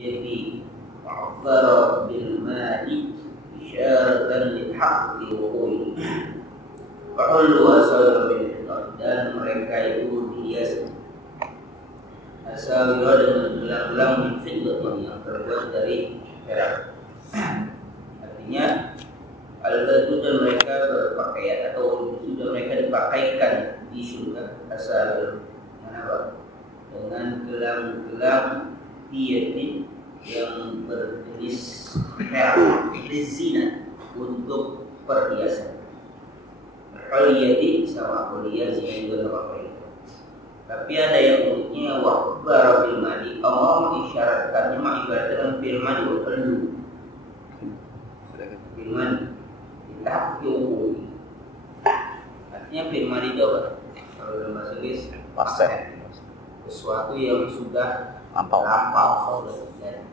Jadi wa'abbara bil mali isyaratan lil haqqi wa qul fa'ullu asawira bil fiqh, dan mereka itu dihias asawira dengan gelang-gelang min fiddatin yang terbuat dari perak. Artinya al-batu, dan mereka berpakaian atau sudah mereka dipakaikan di surga asawir dengan gelang-gelang biyatin yang berjenis perak, zina, untuk perhiasan. Al-yadi sama kuliah yang berpakaian. Tapi ada yang uniknya, wa'abbara bil mali. Allah mengisyaratkannya mengibaratkan bil mali wa perlu. Bil mali kita yuk. Artinya bil mali itu apa? Kalau dalam bahasa Inggris pasal. Sesuatu yang sudah lampau. Dan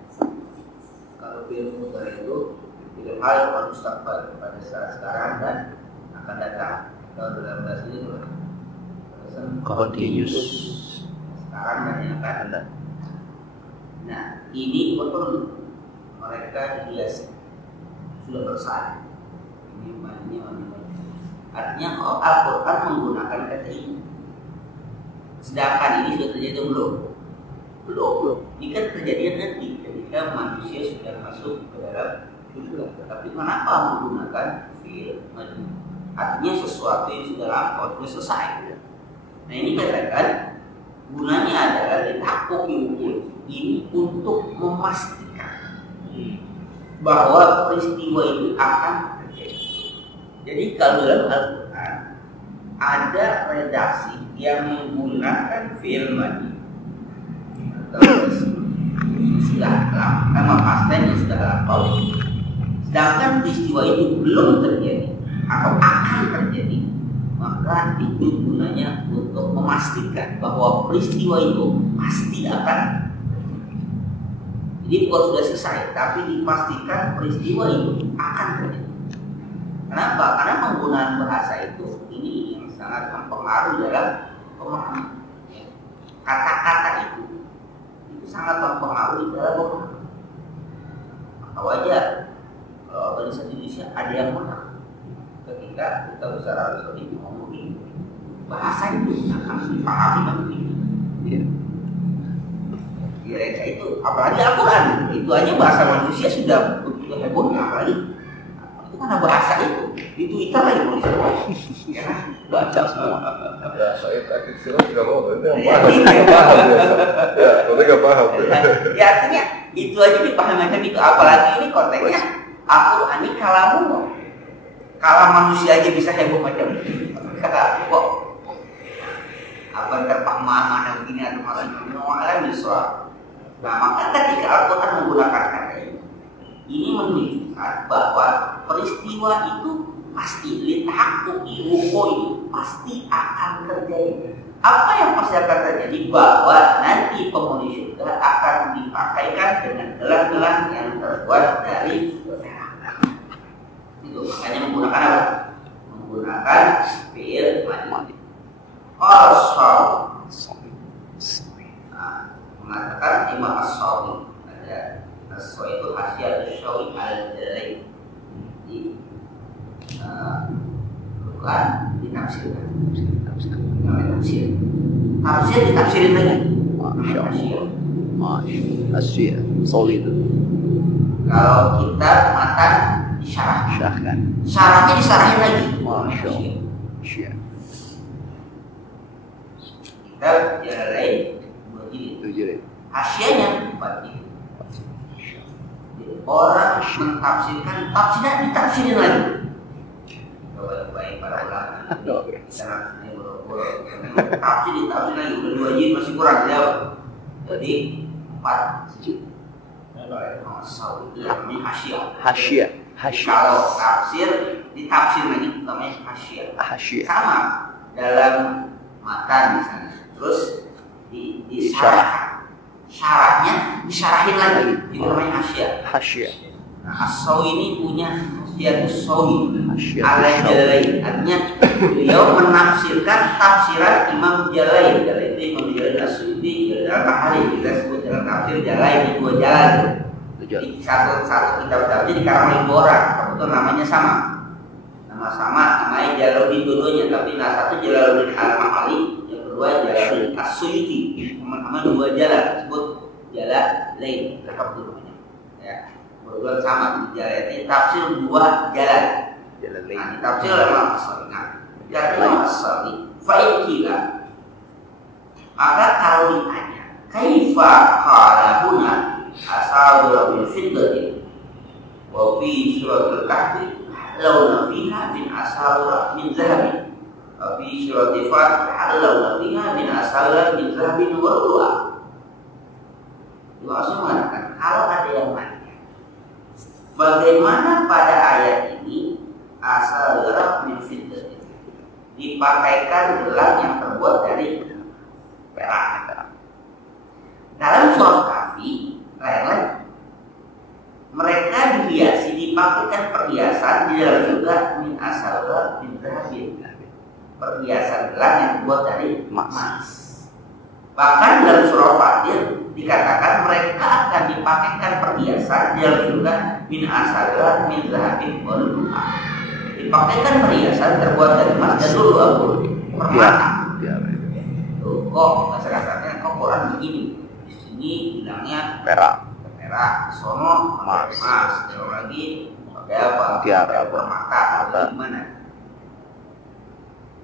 kalau bil mudhari itu bil hal wal mustaqbal, pada saat sekarang dan akan datang. Kalau dalam bahasa ini continuous, sekarang dan yang akan datang. Nah, ini betul mereka hias sudah bersalin. Ini banyak. Artinya Al-Quran menggunakan kata ini. Sedangkan ini sudah terjadi belum? Belum. Ini kan kejadian nanti ketika manusia sudah masuk ke dalam surga. Tapi kenapa menggunakan fi'il madhi? Artinya sesuatu yang sudah lampau, sudah selesai. Nah, ini katakan gunanya adalah ditakuk ini untuk memastikan bahwa peristiwa itu akan terjadi. Jadi kalau dalam Al-Quran ada redaksi yang menggunakan fi'il madhi atau sudah lama pastinya sudah lampau, sedangkan peristiwa itu belum terjadi atau akan terjadi, maka itu gunanya untuk memastikan bahwa peristiwa itu pasti akan terjadi. Jadi bukan sudah selesai, tapi dipastikan peristiwa itu akan terjadi. Kenapa? Karena penggunaan bahasa itu ini yang sangat mempengaruhi dalam pemahaman. Kata-kata itu sangat mempengaruhi dalam pemahaman. Maka wajar kalau organisasi Indonesia ada yang menang ketika kita besar Arab itu ngomongin bahasa itu akan dipahami manusia. Mereka itu, apalagi Al-Quran, itu aja bahasa manusia sudah begitu hebohnya, apalagi itu karena bahasa itu Twitter lagi manusia. Ya, baca semua. Ya, saya tadi juga ngomong, itu yang paham ya. Ya, kalau nggak paham. Ya, artinya itu aja dipahami macam itu, apalagi ini konteksnya Al-Quran ini kalau manusia aja bisa heboh macam itu, kok apa terpak mana begini atau masih alam Isra. Nah, maka ketika Al-Quran menggunakan kata ini menunjukkan bahwa peristiwa itu pasti lithaquqi wuqu'i, pasti akan terjadi. Apa yang pasti akan terjadi? Bahwa nanti penghuni surga akan dipakaikan dengan gelang-gelang yang terbuat dari perak. Itu makanya menggunakan apa? Menggunakan fi'il madhi. Mengatakan Imam As-Sawi, ada As-Sawi itu hasil As-Sawi al-Jalai, bukan ditafsirkan. Tafsir ditafsirin lagi. Masya Sawi itu. Kalau kita matan disyarahkan. Syarahnya disarahin lagi. Masya. Kita Jalai jilid. Hasyanya 4 jilid. Orang mentafsirkan, tafsirnya ditafsirin lagi. Coba baik para ulama. Tafsir ditafsir lagi, udah 2 jilid masih kurang jauh. Jadi 4 jilid. Namanya hasyah. Kalau tafsir ditafsir lagi namanya hasyah. Sama dalam matan misalnya. Terus disarahkan, syarahnya disarahin lagi, itu namanya hasyah. Nah, As-Sawi ini punya As-Sawi al-Jalai, artinya beliau menafsirkan tafsiran Imam Jalai. Itu Imam Jalai As-Suyuti, Al-Bahari kita sebut dengan tafsir jalan ini dua jalan. Jadi satu kitab tafsir dikarang 5 orang, kebetulan namanya sama. Nama sama, namanya Jalaluddin dua-duanya, tapi nah satu Jalaluddin Al-Mahali, yang kedua Jalaluddin As-Suyuti. Sama-sama 2 jalan disebut jalan lain, lengkap itu namanya. Ya, kebetulan sama di jalan ini tafsir 2 jalan. Nah, di tafsir Imam As-Sali. Nah, jadi Imam As-Sali, fa'ikila. Maka kalau ditanya, kaifa qala huna ashabul bil fiddati wa fi suratul kahfi launa fiha min ashabul min zahabin wa fi suratul fatih launa fiha min ashabul min zahabin wa lu'a. Maksudnya mengatakan kalau ada yang nanya bagaimana pada ayat ini asal min fiddati dipakaikan gelang yang terbuat dari perak. Dalam surah Kahfi, mereka dihiasi, dipakaikan perhiasan di dalam surga min asal min zahabin, perhiasan gelang yang terbuat dari emas. Bahkan dalam surah Fatir dikatakan mereka akan dipakaikan perhiasan di dalam surga min asal min zahabin wa lu'a. Dipakaikan perhiasan terbuat dari emas dan lu'a, permata. Kok kasar-kasarnya kok Quran begini? Di sini bilangnya perak, sono emas, kalau lagi pakai apa? Pakai permata atau gimana?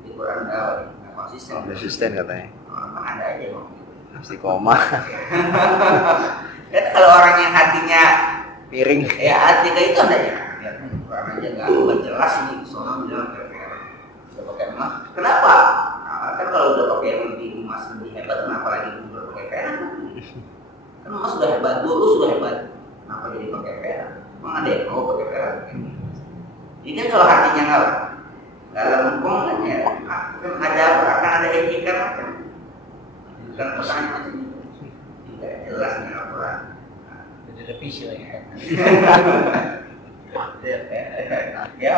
Di Quran nggak konsisten katanya. Memang ada aja bang. Mesti koma. Kan kalau orang yang hatinya Piring. ya hati kayak itu ada ya. Quran aja nggak jelas ini sono bilang pakai emas. Kenapa? Kan kalau udah pakai yang lebih emas lebih hebat, kenapa lagi udah pakai perak? Kan emas sudah hebat, dulu sudah hebat, kenapa jadi pakai perak? Emang ada yang mau pakai perak? Ini kan kalau hatinya nggak dalam hukum kan ya, kan ada apa? Kan ada etika macam, kan pesan macam itu, tidak jelas nih Al-Quran. Jadi revisi lagi kan? Ya,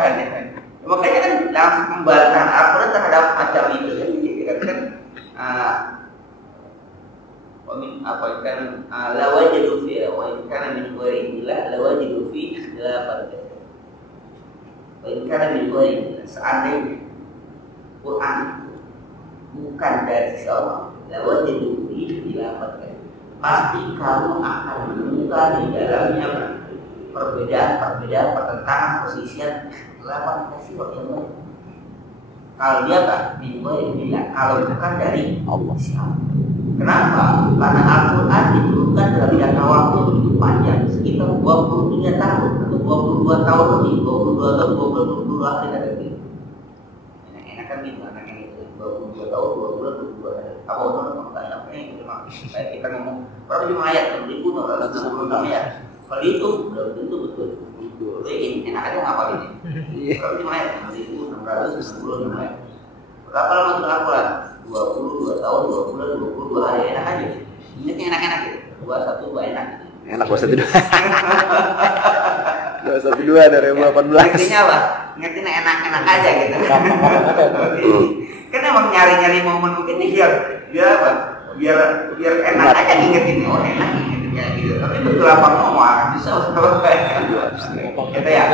makanya kan langsung membatalkan Al-Quran terhadap macam itu kan, kan apa kan lawajadu fi wa in kana min ghairillah lawajadu fi ikhtilafan wa in kana min ghairillah, seandainya Quran bukan dari Allah lawajadu fi ikhtilafan, pasti kamu akan menemukan di dalamnya perbedaan pertentangan perselisihan lawan kasih waktu yang baik. Kalau dia kan bilang kalau bukan dari Allah. Kenapa? Karena Al-Quran diturunkan dalam jangka waktu yang begitu panjang, sekitar 23 tahun atau 22 tahun lebih, 22 tahun, 22 hari ada gitu. Enak kan gitu, anaknya gitu, 22 tahun, 2 bulan, 22 hari. Apa orang tanya apa yang kayak kita ngomong berapa jumlah ayat yang dibunuh dalam 66 ayat. Kalau itu belum tentu betul. Ini enak aja ngapa ini? Berapa jumlah ayat? 660 ayat. Berapa lama itu Al-Quran? 22 tahun, 2 bulan, 22 hari, enak aja. Ingatnya enak-enak gitu. 21 enak gitu. Enak 22. 22 dari 2018. Intinya apa? Ingatnya enak-enak aja gitu. Kan emang nyari-nyari momen begini biar apa? Biar enak aja ngingetin. Oh enak ngingetin kayak gitu. Tapi betul apa ngomong bisa gitu ya.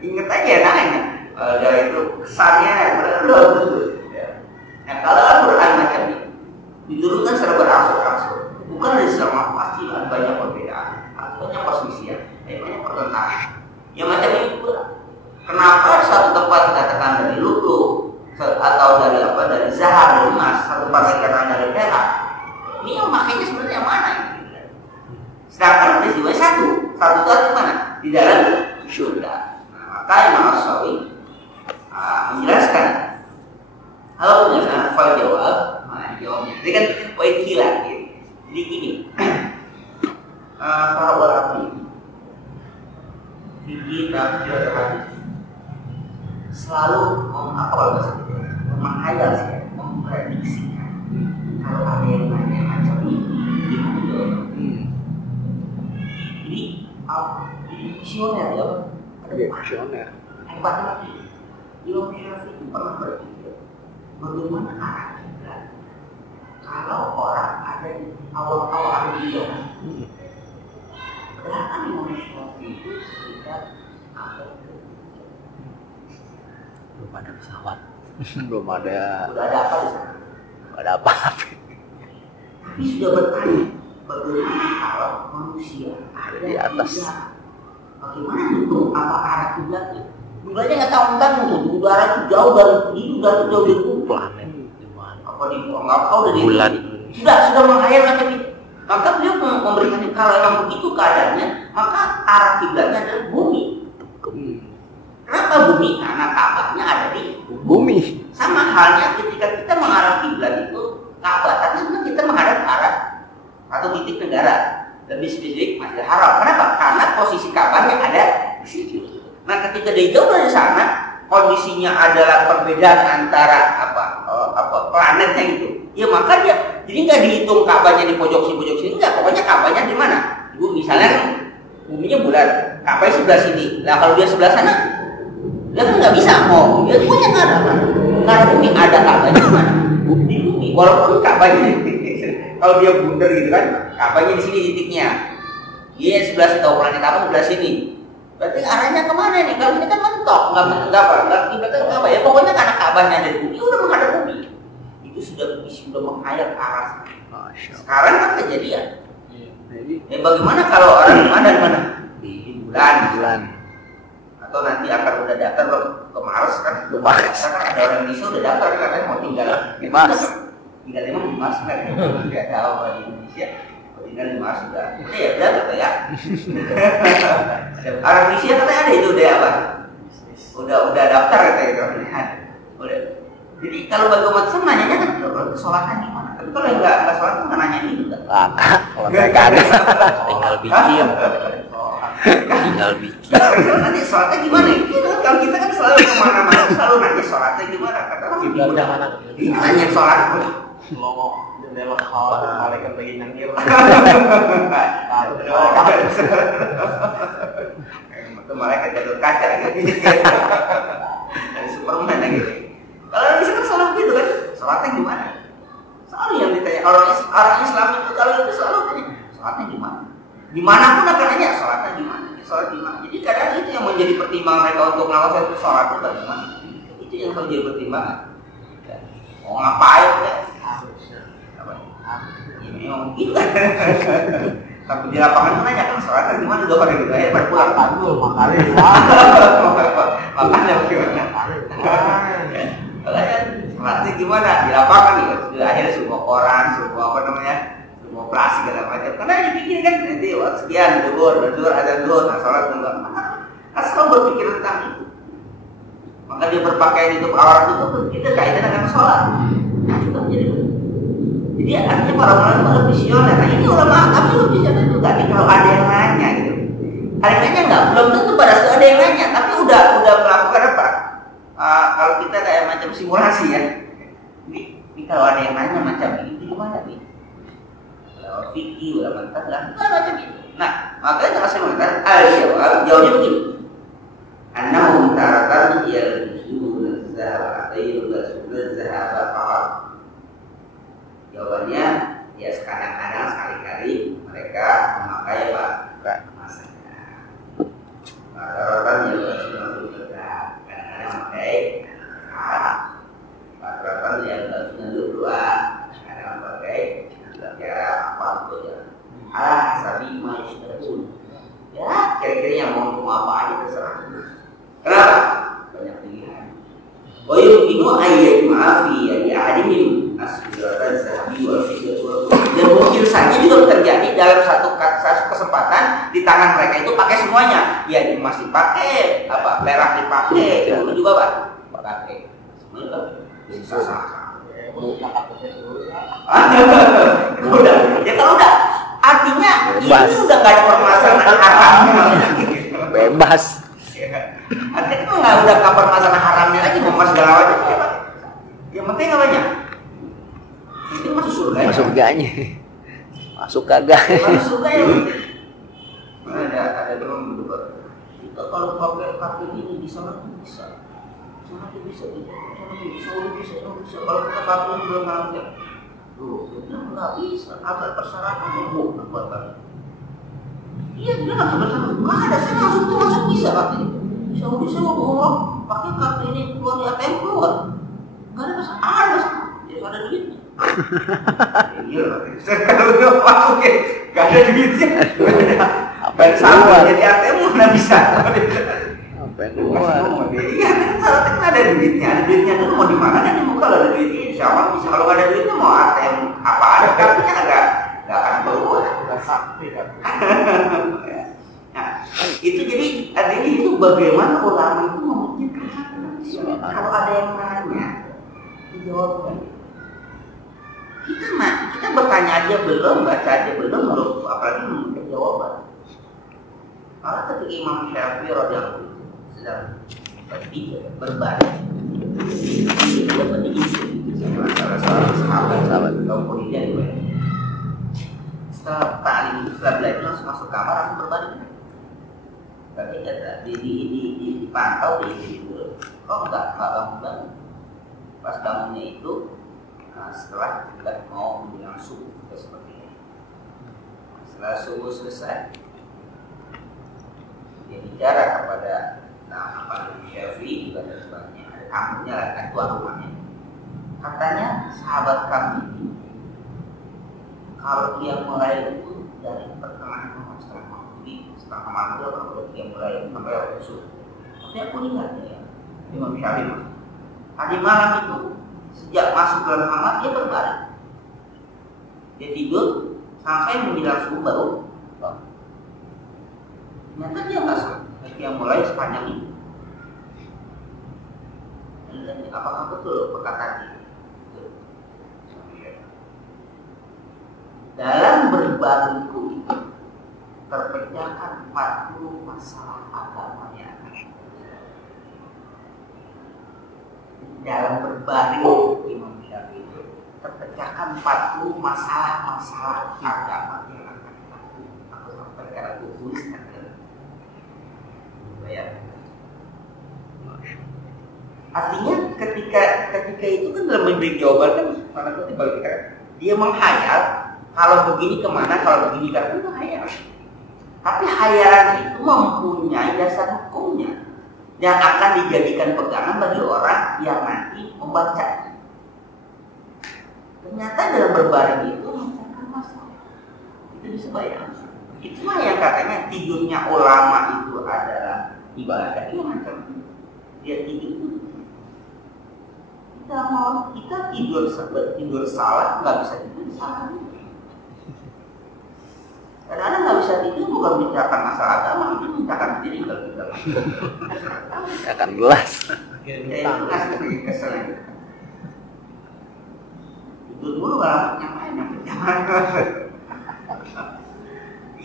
Ingat aja enaknya. Dari itu kesannya betul. Nah kalau Al-Quran macam ini diturunkan secara berangsur-angsur, bukan dari sama pasti banyak perbedaan, banyak perselisihan, banyak pertentangan. Yang macam ini pula. Kenapa satu tempat dikatakan dari lu'lu atau dari apa? Dari zahab, dari emas, satu tempat dikatakan dari perak. Ini yang makanya sebenarnya yang mana? Sedangkan peristiwa satu itu di mana? Di dalam surga. Nah, maka Imam As-Sawi menjelaskan kalau penjelasan fal jawab, jawabnya jadi kan poin gila gitu. Jadi gini, para ulama di tafsir hadis selalu menghayal sih, memprediksikan kalau ada yang nanya macam ini gimana jawabnya. Jadi visioner ya, visioner hebat lagi. Imam Syafi'i pernah berpikir bagaimana arah kiblat kalau orang ada di awal-awal dunia. Padahal kan manusia itu sekitar belum ada pesawat. Belum ada. Sudah ada apa di sana? Belum ada apa-apa. Tapi sudah bertanya, bagaimana kalau manusia ada Di atas. Bagaimana itu? Apa arah kiblatnya? Kiblatnya nggak tahu kan tuh, udara itu jauh dari itu, udara itu jauh dari bumi. Planet di mana? Apa di nggak tahu dari Bulan. Sudah menghayal macam itu. Maka beliau memberikan kalau memang begitu keadaannya, maka arah kiblatnya adalah bumi. Kenapa bumi? Karena Ka'bahnya ada di Bumi. Sama halnya ketika kita mengarah kiblat itu Ka'bah, tapi sebenarnya kita menghadap arah atau titik negara. Lebih spesifik Masjidil Haram. Kenapa? Karena posisi Ka'bahnya ada di situ. Nah, ketika dia jauh dari sana, kondisinya adalah perbedaan antara planetnya itu. Ya maka dia jadi nggak dihitung Ka'bahnya di pojok sini, enggak. Pokoknya Ka'bahnya di mana? Ibu misalnya buminya bulat, Ka'bahnya sebelah sini. Nah, kalau dia sebelah sana, dia kan nggak bisa mau. Dia punya nggak ada bumi, ada Ka'bahnya di mana? Di bumi. Walaupun Ka'bahnya kalau dia bundar gitu kan, Ka'bahnya di sini titiknya. Dia sebelah situ, planet apa sebelah sini. Berarti arahnya kemana nih? Kalau ini kan mentok, nggak ibaratnya Ka'bah ya. Pokoknya karena Ka'bahnya ada di bumi, udah menghadap bumi. Itu sudah menghayal ke arah. Sekarang kan kejadian. Bagaimana kalau orang di mana? Di bulan. Atau nanti akan udah daftar ke Mars kan? Ke Mars. Kan ada orang Indonesia udah daftar katanya mau tinggal di Mars. Tinggal di Mars kan? Nggak tahu di Indonesia. Tinggal di Mars udah. Ya udah kata ya. Orang Indonesia katanya ada itu udah apa? Udah daftar katanya itu. Udah. Jadi kalau bagi umat Islam nanyanya kan sholatnya gimana? Tapi kalau yang nggak sholat nggak nanya itu kan? Kalau mereka ada tinggal bikin. Nanti sholatnya gimana? Kalau kita kan selalu kemana-mana selalu nanya sholatnya gimana? Kata orang udah mana? Nanya sholat. Lo jendela sholat, malaikat lagi nyengir. Itu malaikat jatuh kaca gitu. Dari Superman gitu. Kalau di sini selalu begitu kan? Sholatnya gimana? Selalu yang ditanya orang Islam itu kalau itu selalu tanya sholatnya gimana? Dimanapun akan nanya sholatnya gimana? Sholat gimana? Jadi kadang itu yang menjadi pertimbangan mereka untuk ngawasin itu sholat itu bagaimana? Itu yang selalu jadi pertimbangan. Mau ngapain ya? Apa? Ya memang gitu kan. Tapi di lapangan tuh nanya kan sholatnya gimana? Udah pada gitu ya, pada pulang Tanggul, makanya makanya bagaimana? Sholatnya gimana? Di lapangan gitu. Akhirnya semua koran, semua semua plastik segala macam. Karena dipikir kan nanti sekian duhur, ada duhur, nah sholat enggak. Kan selalu berpikir tentang itu. Maka dia berpakaian itu awal itu kita kaitan dengan sholat. Jadi artinya para ulama itu visioner. Nah ini ulama tapi lebih visioner juga. Tapi kalau ada yang nanya gitu, ada yang nanya nggak? Belum tentu pada saat ada yang nanya, tapi udah melakukan apa? Kalau kita kayak macam simulasi ya. Ini kalau ada yang nanya macam ini gimana nih? Kalau fikih, ulama tafsir, macam itu. Nah, makanya kalau saya mengatakan al-jawab, jawabnya begini. Annahum taratan yalbisuna zahaba atau zahaba faqat. Jawabannya ya kadang-kadang sekali-kali mereka memakai apa? Emasnya. Taratan yalbisuna zahab. Kadang-kadang memakai taratan yalbisuna dua. Kadang memakai ya apa itu ya? Sabi masyhur. Ya, kira-kira yang mau apa aja terserah. Kenapa? Banyak pilihan. Wa yumkinu ayat maafi ya adihim asbiratan sahabi wal fitrah. Dan mungkin saja juga terjadi dalam satu kesempatan di tangan mereka itu pakai semuanya. Ya emas dipakai, apa perak dipakai, itu juga Pak. Pakai. Semuanya sah-sah. Udah. Ya kalau udah artinya bebas. Ini udah gak ada permasalahan haramnya. Bebas. Artinya itu nggak udah kabar masalah haramnya lagi mau mas segala macam ya. Yang penting apa nya? Itu masuk surga. Masuk surganya. Masuk kagak. Masuk surga ya. Ada teman berdua. Kita kalau pakai kartu ini di sana bisa. Sana bisa. Kalau kita kartu belum nangkep. Tuh, dia bilang nggak bisa, ada persyaratannya buat kami. Iya, dia langsung bersama, nggak ada, saya langsung bisa katanya. Bisa mau ngomong, pakai kartu ini keluar di ATM keluar. Nggak ada masalah, ada duitnya. Iya, kalau udah masuk ya, nggak ada duitnya. Apa yang sama jadi ATM mana bisa? Apa yang keluar? Iya, kan ada duitnya dulu mau di mana kan? Kalau ada duitnya, insya Allah bisa. Kalau nggak ada duitnya mau ATM apa ada kartunya nggak akan keluar. Nggak sakti kan. Nah, itu jadi artinya itu bagaimana ulama itu memikirkan kalau ada yang nanya dijawabkan. Kita bertanya aja belum, baca aja belum, apalagi meminta jawaban. Malah ketika Imam Syafi'i radhiyallahu anhu sedang berbaring, dia dapat diisi sama salah seorang sahabat kaum Quraisy juga. Setelah belajar langsung masuk kamar langsung berbaring. Tapi dipantau di dulu. Kok enggak bangun? Pas bangunnya itu setelah kita mau menjelang subuh seperti ini. Setelah subuh selesai, dia bicara kepada Imam Syafi'i juga dan sebagainya. Ada tamunya lah, kan tuan rumahnya. Katanya sahabat kami ini kalau dia mulai itu dari pertengahan malam setengah malam itu kalau dia mulai sampai waktu subuh. Tapi aku lihat ya, Imam Syafi'i tadi malam itu sejak masuk dalam kamar dia berbaring, dia tidur sampai menjelang subuh baru bangun. Ternyata dia nggak sampai yang mulai sepanjang itu. Dan apakah betul perkataan ini? Dalam berbaringku itu terpecahkan 40 masalah agamanya. Dalam berbaring Imam Syafi'i itu terpecahkan 40 masalah agama yang akan aku sampaikan, aku tuliskan. Ya. Artinya ketika itu kan dalam memberi jawaban kan mana kita dia menghayal kalau begini kemana, kalau begini kan itu hayal. Tapi hayalan itu mempunyai dasar hukumnya yang akan dijadikan pegangan bagi orang yang nanti membaca. Ternyata dalam berbaring itu memecahkan masalah. Itu bisa bayang. Itulah yang katanya tidurnya ulama itu adalah ibadah. Itu macam dia tidur. Kita tidur salah nggak bisa tidur salah. Kadang-kadang nggak bisa tidur bukan menceritakan masalah agama, itu menceritakan diri kalau kita akan gelas. Ya itu ngasih kesan. Tidur dulu kalau yang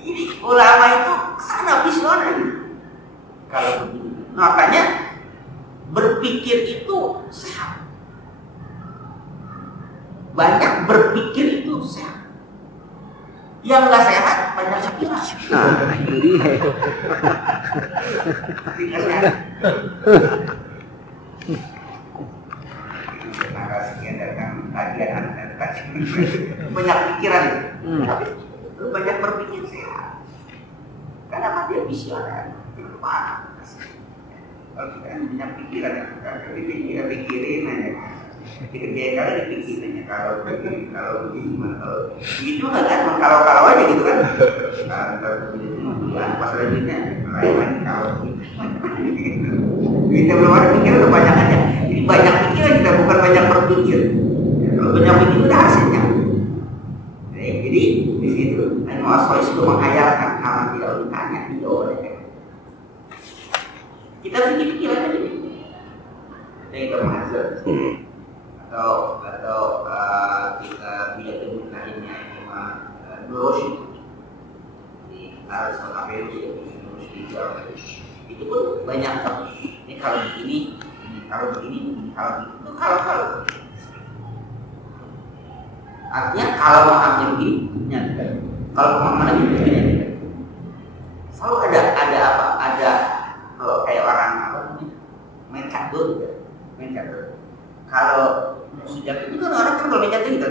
ini ulama itu kesana visioner. Kalau begini, makanya berpikir itu sehat. Banyak berpikir itu sehat. Yang nggak sehat banyak pikiran. Nah, itu dia. Tidak sehat. Terima sekian datang kajian anak banyak pikiran itu. Banyak berpikir sehat. Kenapa dia visioner? Kalau kita banyak pikiran ya, pikirin aja. Ketika kali dipikirinnya kalau begini kalau begitu nggak kan kalau aja gitu kan kalau begitu pas lainnya lain kalau kita belum ada pikiran kebanyakannya jadi banyak pikiran kita bukan banyak berpikir ya, kalau banyak pikir itu hasilnya jadi di situ Al-Mu'aswai sudah menghayalkan hal yang tidak ditanya dijawabnya kita pikir aja jadi kita menghasil atau kita bila kebutuhannya Imam Nurushi di Arus Al-Amirus itu pun banyak ini kalau begini kalau artinya kalau mahamnya begini kalau pemahamannya begini selalu ada kalau kayak orang main catur kalau sejak itu kan orang kan kalau mencet gitu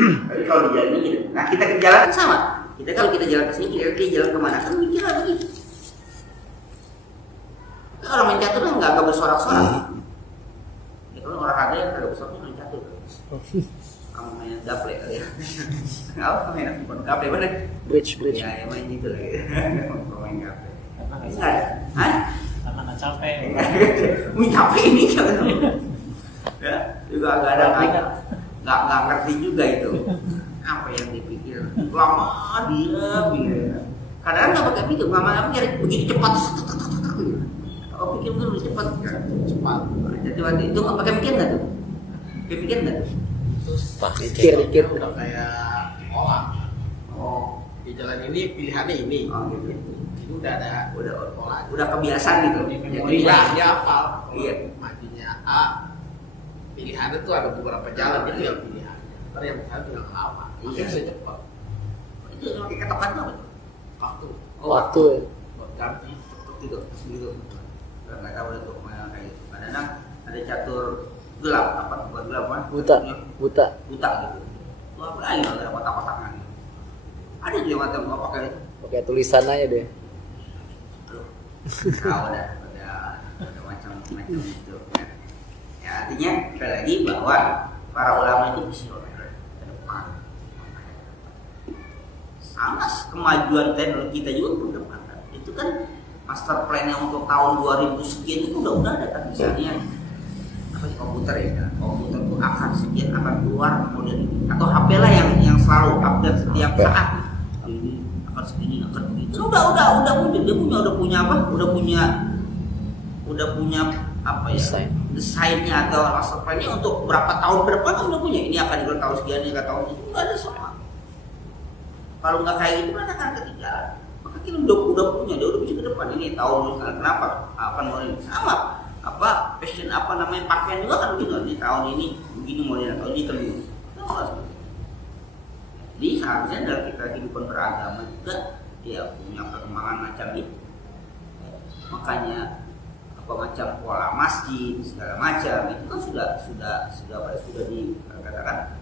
Tapi kalau di jalan ini, nah kita ke jalan kan sama. Kita kalau kita jalan ke sini, kita jalan kemana kan mikir lagi. Orang main catur kan nggak bersorak-sorak. Ya kalau olahraga yang agak bersorak main catur. Kamu main gaple kali ya? Apa main bukan gaple mana? Bridge. Ya main gitu lagi. Main gaple. Karena nggak Enggak ada. Hah? Karena nggak capek. Wih capek ini kan. Ya, juga agak ada nggak ngerti juga itu. Apa yang dipikir? Lama diam gitu. Kadang nggak pakai pikir, nggak pikir begitu cepat. Oh pikir lebih cepat. Jadi waktu itu nggak pakai mikir nggak tuh? Pakai mikir nggak tuh? Pikir. Udah kayak olah. Oh, Di jalan ini pilihannya ini. oh gitu. Itu udah ada olah. Udah kebiasaan gitu. Di memori lah, dia hafal. Iya. Majunya A. Pilihannya tuh ada beberapa jalan itu yang pilihannya. Ntar yang misalnya tinggal hafal. Iya. Bisa cepat. Itu yang pakai ketokan apa? Waktu. Waktu. Buat ganti. Gitu, gitu. Nggak tahu itu kayak gitu. Kadang ada catur gelap apa? Bukan gelap kan? Buta. Buta gitu. Lu apa lagi ada kotak-kotakan gitu. Ada juga mata gua pakai itu. Pakai tulisan aja deh. Tahu dah, ada macam-macam itu. Ya artinya sekali lagi bahwa para ulama itu visioner ke depan. Sama kemajuan teknologi kita juga ke depan. Itu kan master plan-nya untuk tahun 2000 sekian itu udah ada kan misalnya apa sih komputer ya, komputer itu akan sekian akan keluar model ini atau HP lah yang selalu update setiap saat ini akan segini akan begitu udah muncul dia udah punya apa ya desainnya atau master plan-nya untuk berapa tahun ke depan udah punya ini akan di tahun sekian ini ke tahun itu nggak ada soal kalau nggak kayak gitu kan akan ketinggalan. Kita udah punya, dia udah bisa ke depan ini tahun misalnya kenapa akan mau ini sama apa fashion apa namanya pakaian juga kan begitu di tahun ini begini modelnya tahun ini terus jadi seharusnya dalam kita kehidupan beragama juga dia punya perkembangan macam itu makanya apa macam pola masjid segala macam itu kan sudah dikatakan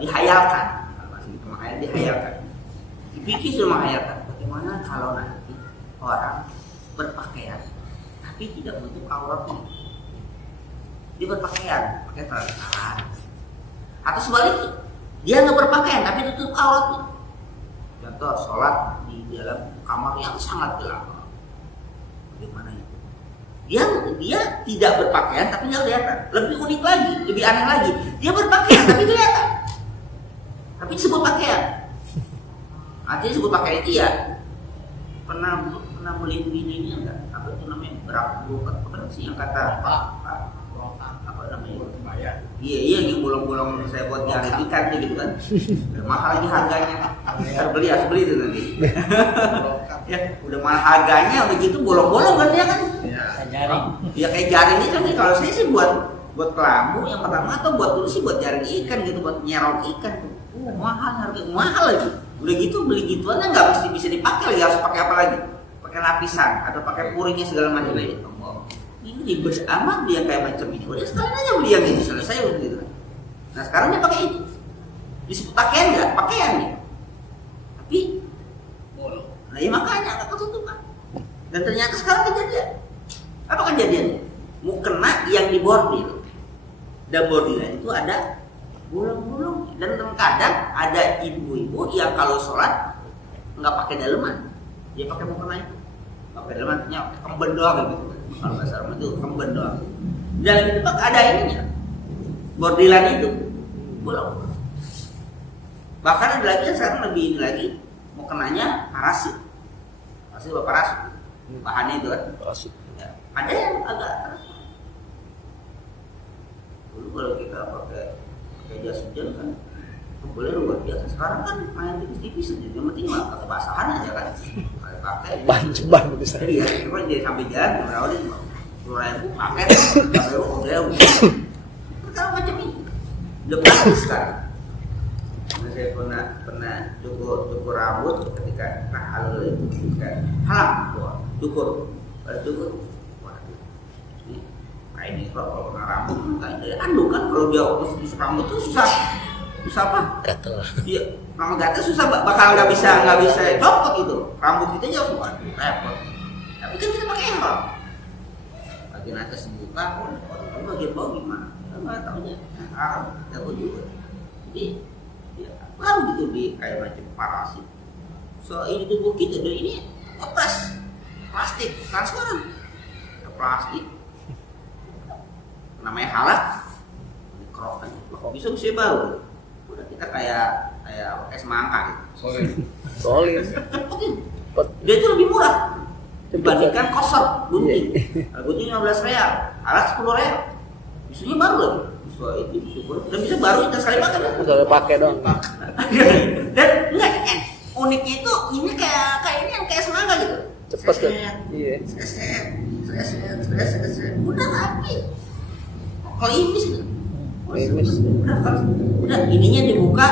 dihayalkan masih dihayalkan dipikir sudah menghayalkan bagaimana kalau nanti orang berpakaian tapi tidak menutup auratnya dia berpakaian pakai celana atau sebaliknya dia nggak berpakaian tapi tutup auratnya contoh sholat di dalam kamar yang sangat gelap bagaimana itu dia tidak berpakaian tapi nggak kelihatan lebih unik lagi lebih aneh lagi dia berpakaian tapi kelihatan tapi disebut pakaian artinya disebut pakaian itu ya pernah melindungi ini enggak apa itu namanya apa sih yang kata apa namanya iya yang bolong-bolong saya buat nyari ikan gitu kan mahal lagi harganya harus beli itu nanti ya udah mahal harganya udah gitu bolong-bolong kan dia kan ya kayak jaring ini kan kalau saya sih buat kelambu yang pertama atau buat dulu sih buat jaring ikan gitu buat nyerok ikan mahal lagi udah gitu beli gituan nggak mesti bisa dipakai lagi harus pakai apa lagi pakai lapisan atau pakai puringnya segala macam lagi ini ribet amat dia kayak macam ini udah sekalian aja beli yang ini selesai gitu nah sekarang dia pakai itu disebut pakaian nggak pakaian nih tapi bolong nah ya makanya nggak ketutupan dan ternyata sekarang kejadian apa kejadiannya mau kena yang di bordil dan bordilnya itu ada bolong-bolong dan terkadang ada ibu-ibu yang kalau sholat nggak pakai daleman dia pakai mukena itu pakai daleman artinya kemben doang gitu kalau bahasa Arab itu kemben doang dan itu ada ininya bordilan itu bolong bahkan ada lagi yang sekarang lebih ini lagi mukenanya parasit pasti parasit bahannya itu kan parasit ya. Ada yang agak dulu kalau kita pakai jas hujan kan boleh luar biasa sekarang kan main tipis-tipis aja yang penting mah kebasahan aja kan pakai ban bisa iya cuma jadi sampai jalan berapa nih 2.000 pakai sampai udah kalau macam ini udah bagus kan saya pernah cukur rambut ketika halal itu ketika halam cukur kayak ini kalau kena rambut kan dari anduk kan kalau dia di rambut tuh susah susah apa? Gatel. Iya, lama gatel susah, bakal nggak bisa copot gitu. Rambut kita jauh repot. Tapi kan kita pakai helm. Bagian atas dibuka, bagian bawah gimana? Nggak tahu aja. Jauh juga. Jadi ya, baru gitu di kayak macam parasit. So ini tubuh kita dan ini opas plastik transparan, plastik. Namanya halak, dikerok aja. Kok bisa baru? Udah kita kayak es mangga gitu. Solid. Dia itu lebih murah dibandingkan kosor gunting. Gunting 15 real, alat 10 real. Isunya baru lagi. Isu itu dan bisa baru kita sekali pakai. Udah pakai dong. Dan enggak uniknya itu ini kayak ini yang kayak semangka gitu. Cepet kan? Iya. Udah rapi. Kalau imis gitu. Imis. Udah ininya dibuka,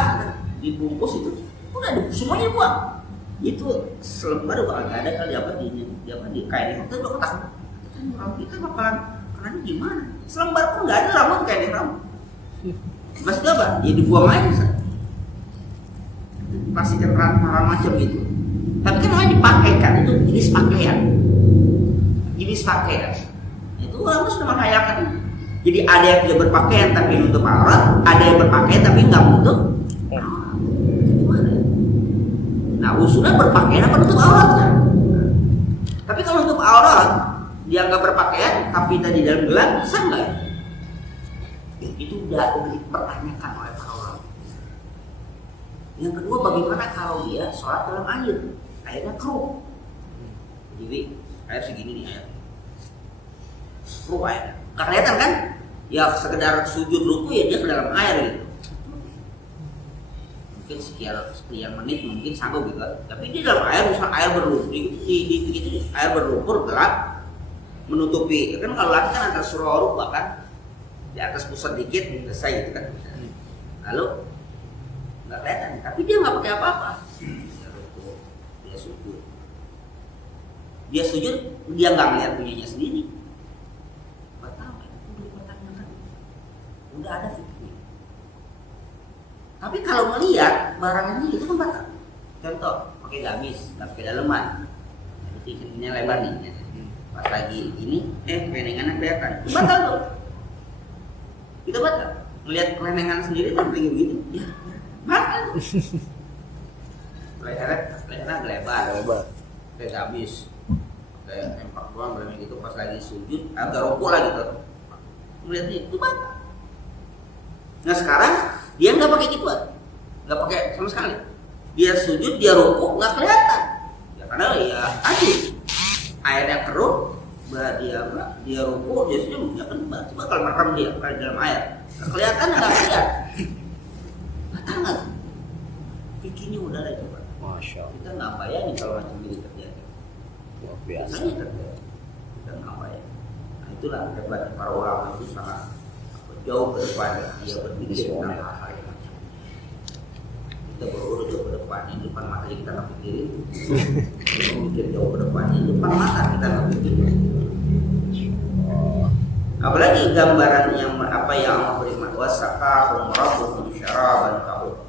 dibungkus itu. Udah semuanya dibuang. Itu selembar bakal ada kali di kain itu udah kotak. Orang kita bakalan kenanya gimana? Selembar pun nggak ada rambut kain di rambut. Maksudnya apa? Ya dibuang aja. Pastikan orang macam itu. Tapi kan namanya dipakai kan, itu jenis pakaian. Itu orang sudah menghayakan. Jadi ada yang tidak berpakaian tapi menutup aurat, ada yang berpakaian tapi nggak menutup. Nah usulnya berpakaian apa menutup aurat kan? Tapi kalau menutup aurat dia nggak berpakaian tapi tadi dalam gelap bisa nggak? Itu udah dipertanyakan oleh para ulama. Yang kedua bagaimana kalau dia sholat dalam airnya keruh? Jadi air segini nih air. Keruh air. Nggak kelihatan kan? Ya sekedar sujud ruku ya dia ke dalam air gitu. Mungkin sekian menit mungkin sanggup gitu. Tapi di dalam air misalnya air berlumpur, air berlumpur gelap menutupi. Kan kalau laki kan antara surah ruku kan di atas pusat dikit selesai gitu kan. Lalu nggak kelihatan, tapi dia nggak pakai apa-apa. Dia ruku, dia sujud, dia nggak melihat punyanya sendiri. Udah ada fikirnya. Tapi kalau melihat barangnya itu kan batal. Contoh, pakai gamis, pakai daleman. Jadi ini lebar nih. Pas lagi ini, kelenengannya kelihatan. Itu batal tuh. Itu batal. Melihat kelenengan sendiri kan begini begini. Ya, batal. Lehernya lebar. Kayak gamis. Kayak empak doang berani gitu pas lagi sujud, agak rokok lagi tuh. Melihatnya itu batal. Nah sekarang dia nggak pakai gituan, nggak pakai sama sekali. Dia sujud, dia rukuk nggak kelihatan. Ya karena ya aduh, airnya keruh, dia rukuk, dia sujud, ya kan coba kalau merem dia kalau dalam air, nggak kelihatan nggak kelihatan. Nggak nggak. Pikirnya udah lah coba. Masya Allah. Kita nggak bayangin kalau macam ini terjadi. Luar biasa. Biasanya terjadi. Kita nggak bayangin. Nah itulah hebat para ulama itu sangat jauh ke depan dia berpikir tentang hal-hal yang macam kita berurut jauh ke depan yang depan mata kita nggak pikirin kita mikir jauh ke depan yang depan mata kita nggak pikirin apalagi gambaran yang apa yang Allah berikan wasaqahum rabbuhum syaraban tahur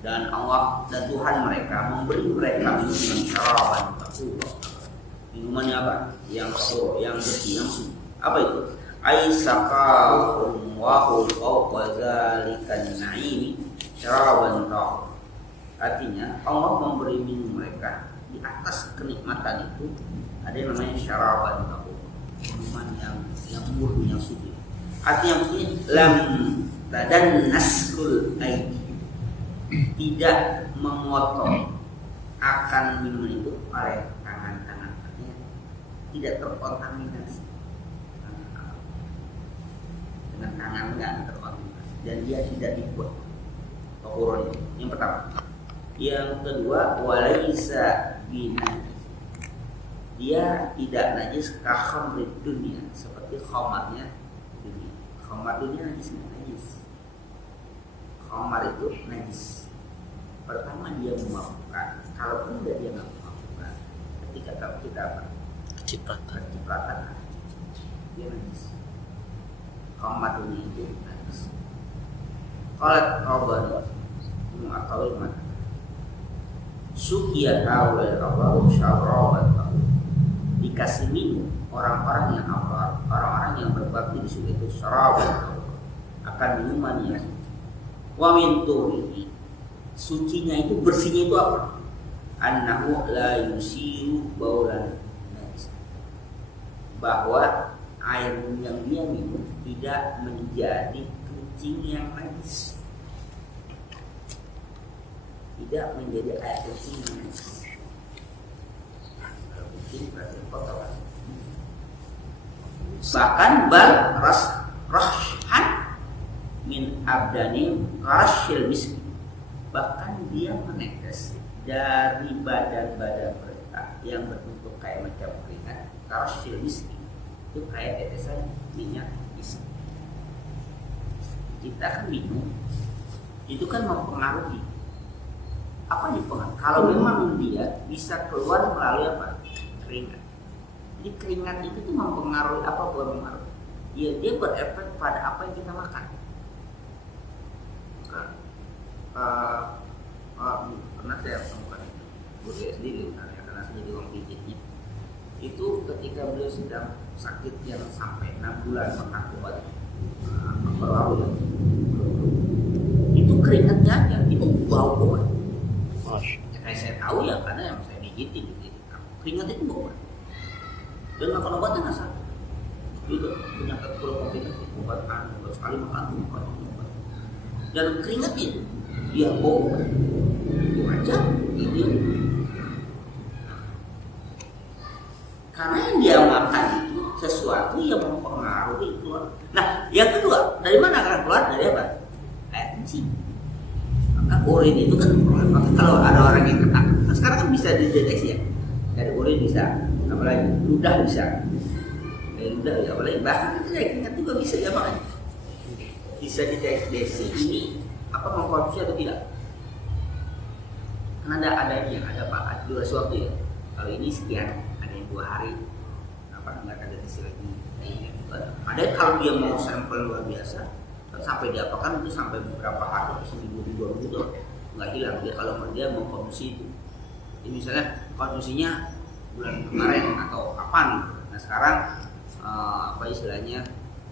dan Allah dan Tuhan mereka memberi mereka minuman syaraban tahur minumannya apa yang tahur yang bersih yang suci apa itu Aisaqahum wa hum fawqa dzalikan na'im syaraban tahur. Artinya Allah memberi minum mereka di atas kenikmatan itu ada yang namanya syaraban tahur. Minuman yang murni yang suci. Artinya maksudnya lam tadan naskul aidi. Tidak memotong akan minuman itu oleh tangan-tangan. Tidak terkontaminasi dengan tangan nggak terkontaminasi dan dia tidak dibuat tahuran itu yang pertama. Yang kedua walaisa binajis, dia tidak najis khamrid dunia seperti khamarnya dunia. Khamar dunia najis. Khamar itu najis. Pertama dia memabukkan, kalaupun dia nggak memabukkan, ketika kita apa? Kecipratan dia najis. Khamar dunia itu najis. Qalat Rabbana atau iman sukiya haula Allah syarabat, dikasih minum orang-orang yang apa, orang-orang yang berbakti di surga itu syarabat, akan minuman yang suci. Wa min turihi, sucinya itu, bersihnya itu apa? Annahu la yusiru baulan najis, bahwa air yang dia minum tidak menjadi kencing yang najis, tidak menjadi air kencing yang najis. Kalau kencing berarti kotoran. Bahkan bal rashan min abdani rashil miski, bahkan dia menetes dari badan-badan mereka yang berbentuk kayak macam keringat, rashil miski itu kayak tetesan minyak miski. Kita kan minum itu kan mempengaruhi apa nih pengaruh? Kalau memang dia bisa keluar melalui apa? Keringat. Jadi keringat itu tuh mempengaruhi apa? Bukan mempengaruhi. Ya, dia berefek pada apa yang kita makan. Pernah saya temukan guru SD karena saya jadi orang pijitnya. Itu ketika beliau sedang sakit yang sampai 6 bulan makan obat berlalu, itu keringatnya aja itu bau obat. Kayak saya tahu ya karena yang saya pijitin gitu. Keringat itu bau obat. Dan makan obatnya nggak sakit. Itu penyakit komplikasi obat sekali makan obat. Dan keringatnya itu dia bau obat. Itu aja itu. Karena yang dia makan itu sesuatu yang mempengaruhi keluar. Nah, yang kedua, dari mana akan keluar? Dari apa? Air kencing. Maka urin itu kan, maka kalau ada orang yang kena, nah sekarang kan bisa dideteksi ya. Dari urin bisa, apalagi ludah bisa. Dari ludah, apalagi bahkan itu dari keringat juga bisa ya makanya. Bisa dideteksi ini apa mengkonsumsi atau tidak. Karena ada yang ada apa? Durasi waktu ya. Kalau ini sekian. 2 hari apa nggak ada deteksi lagi. Ada kalau dia mau sampel luar biasa sampai diapakan itu sampai beberapa hari, seminggu 2 minggu tuh nggak hilang dia kalau dia mau konsumsi itu. Jadi misalnya konsumsinya bulan kemarin atau kapan, nah sekarang apa istilahnya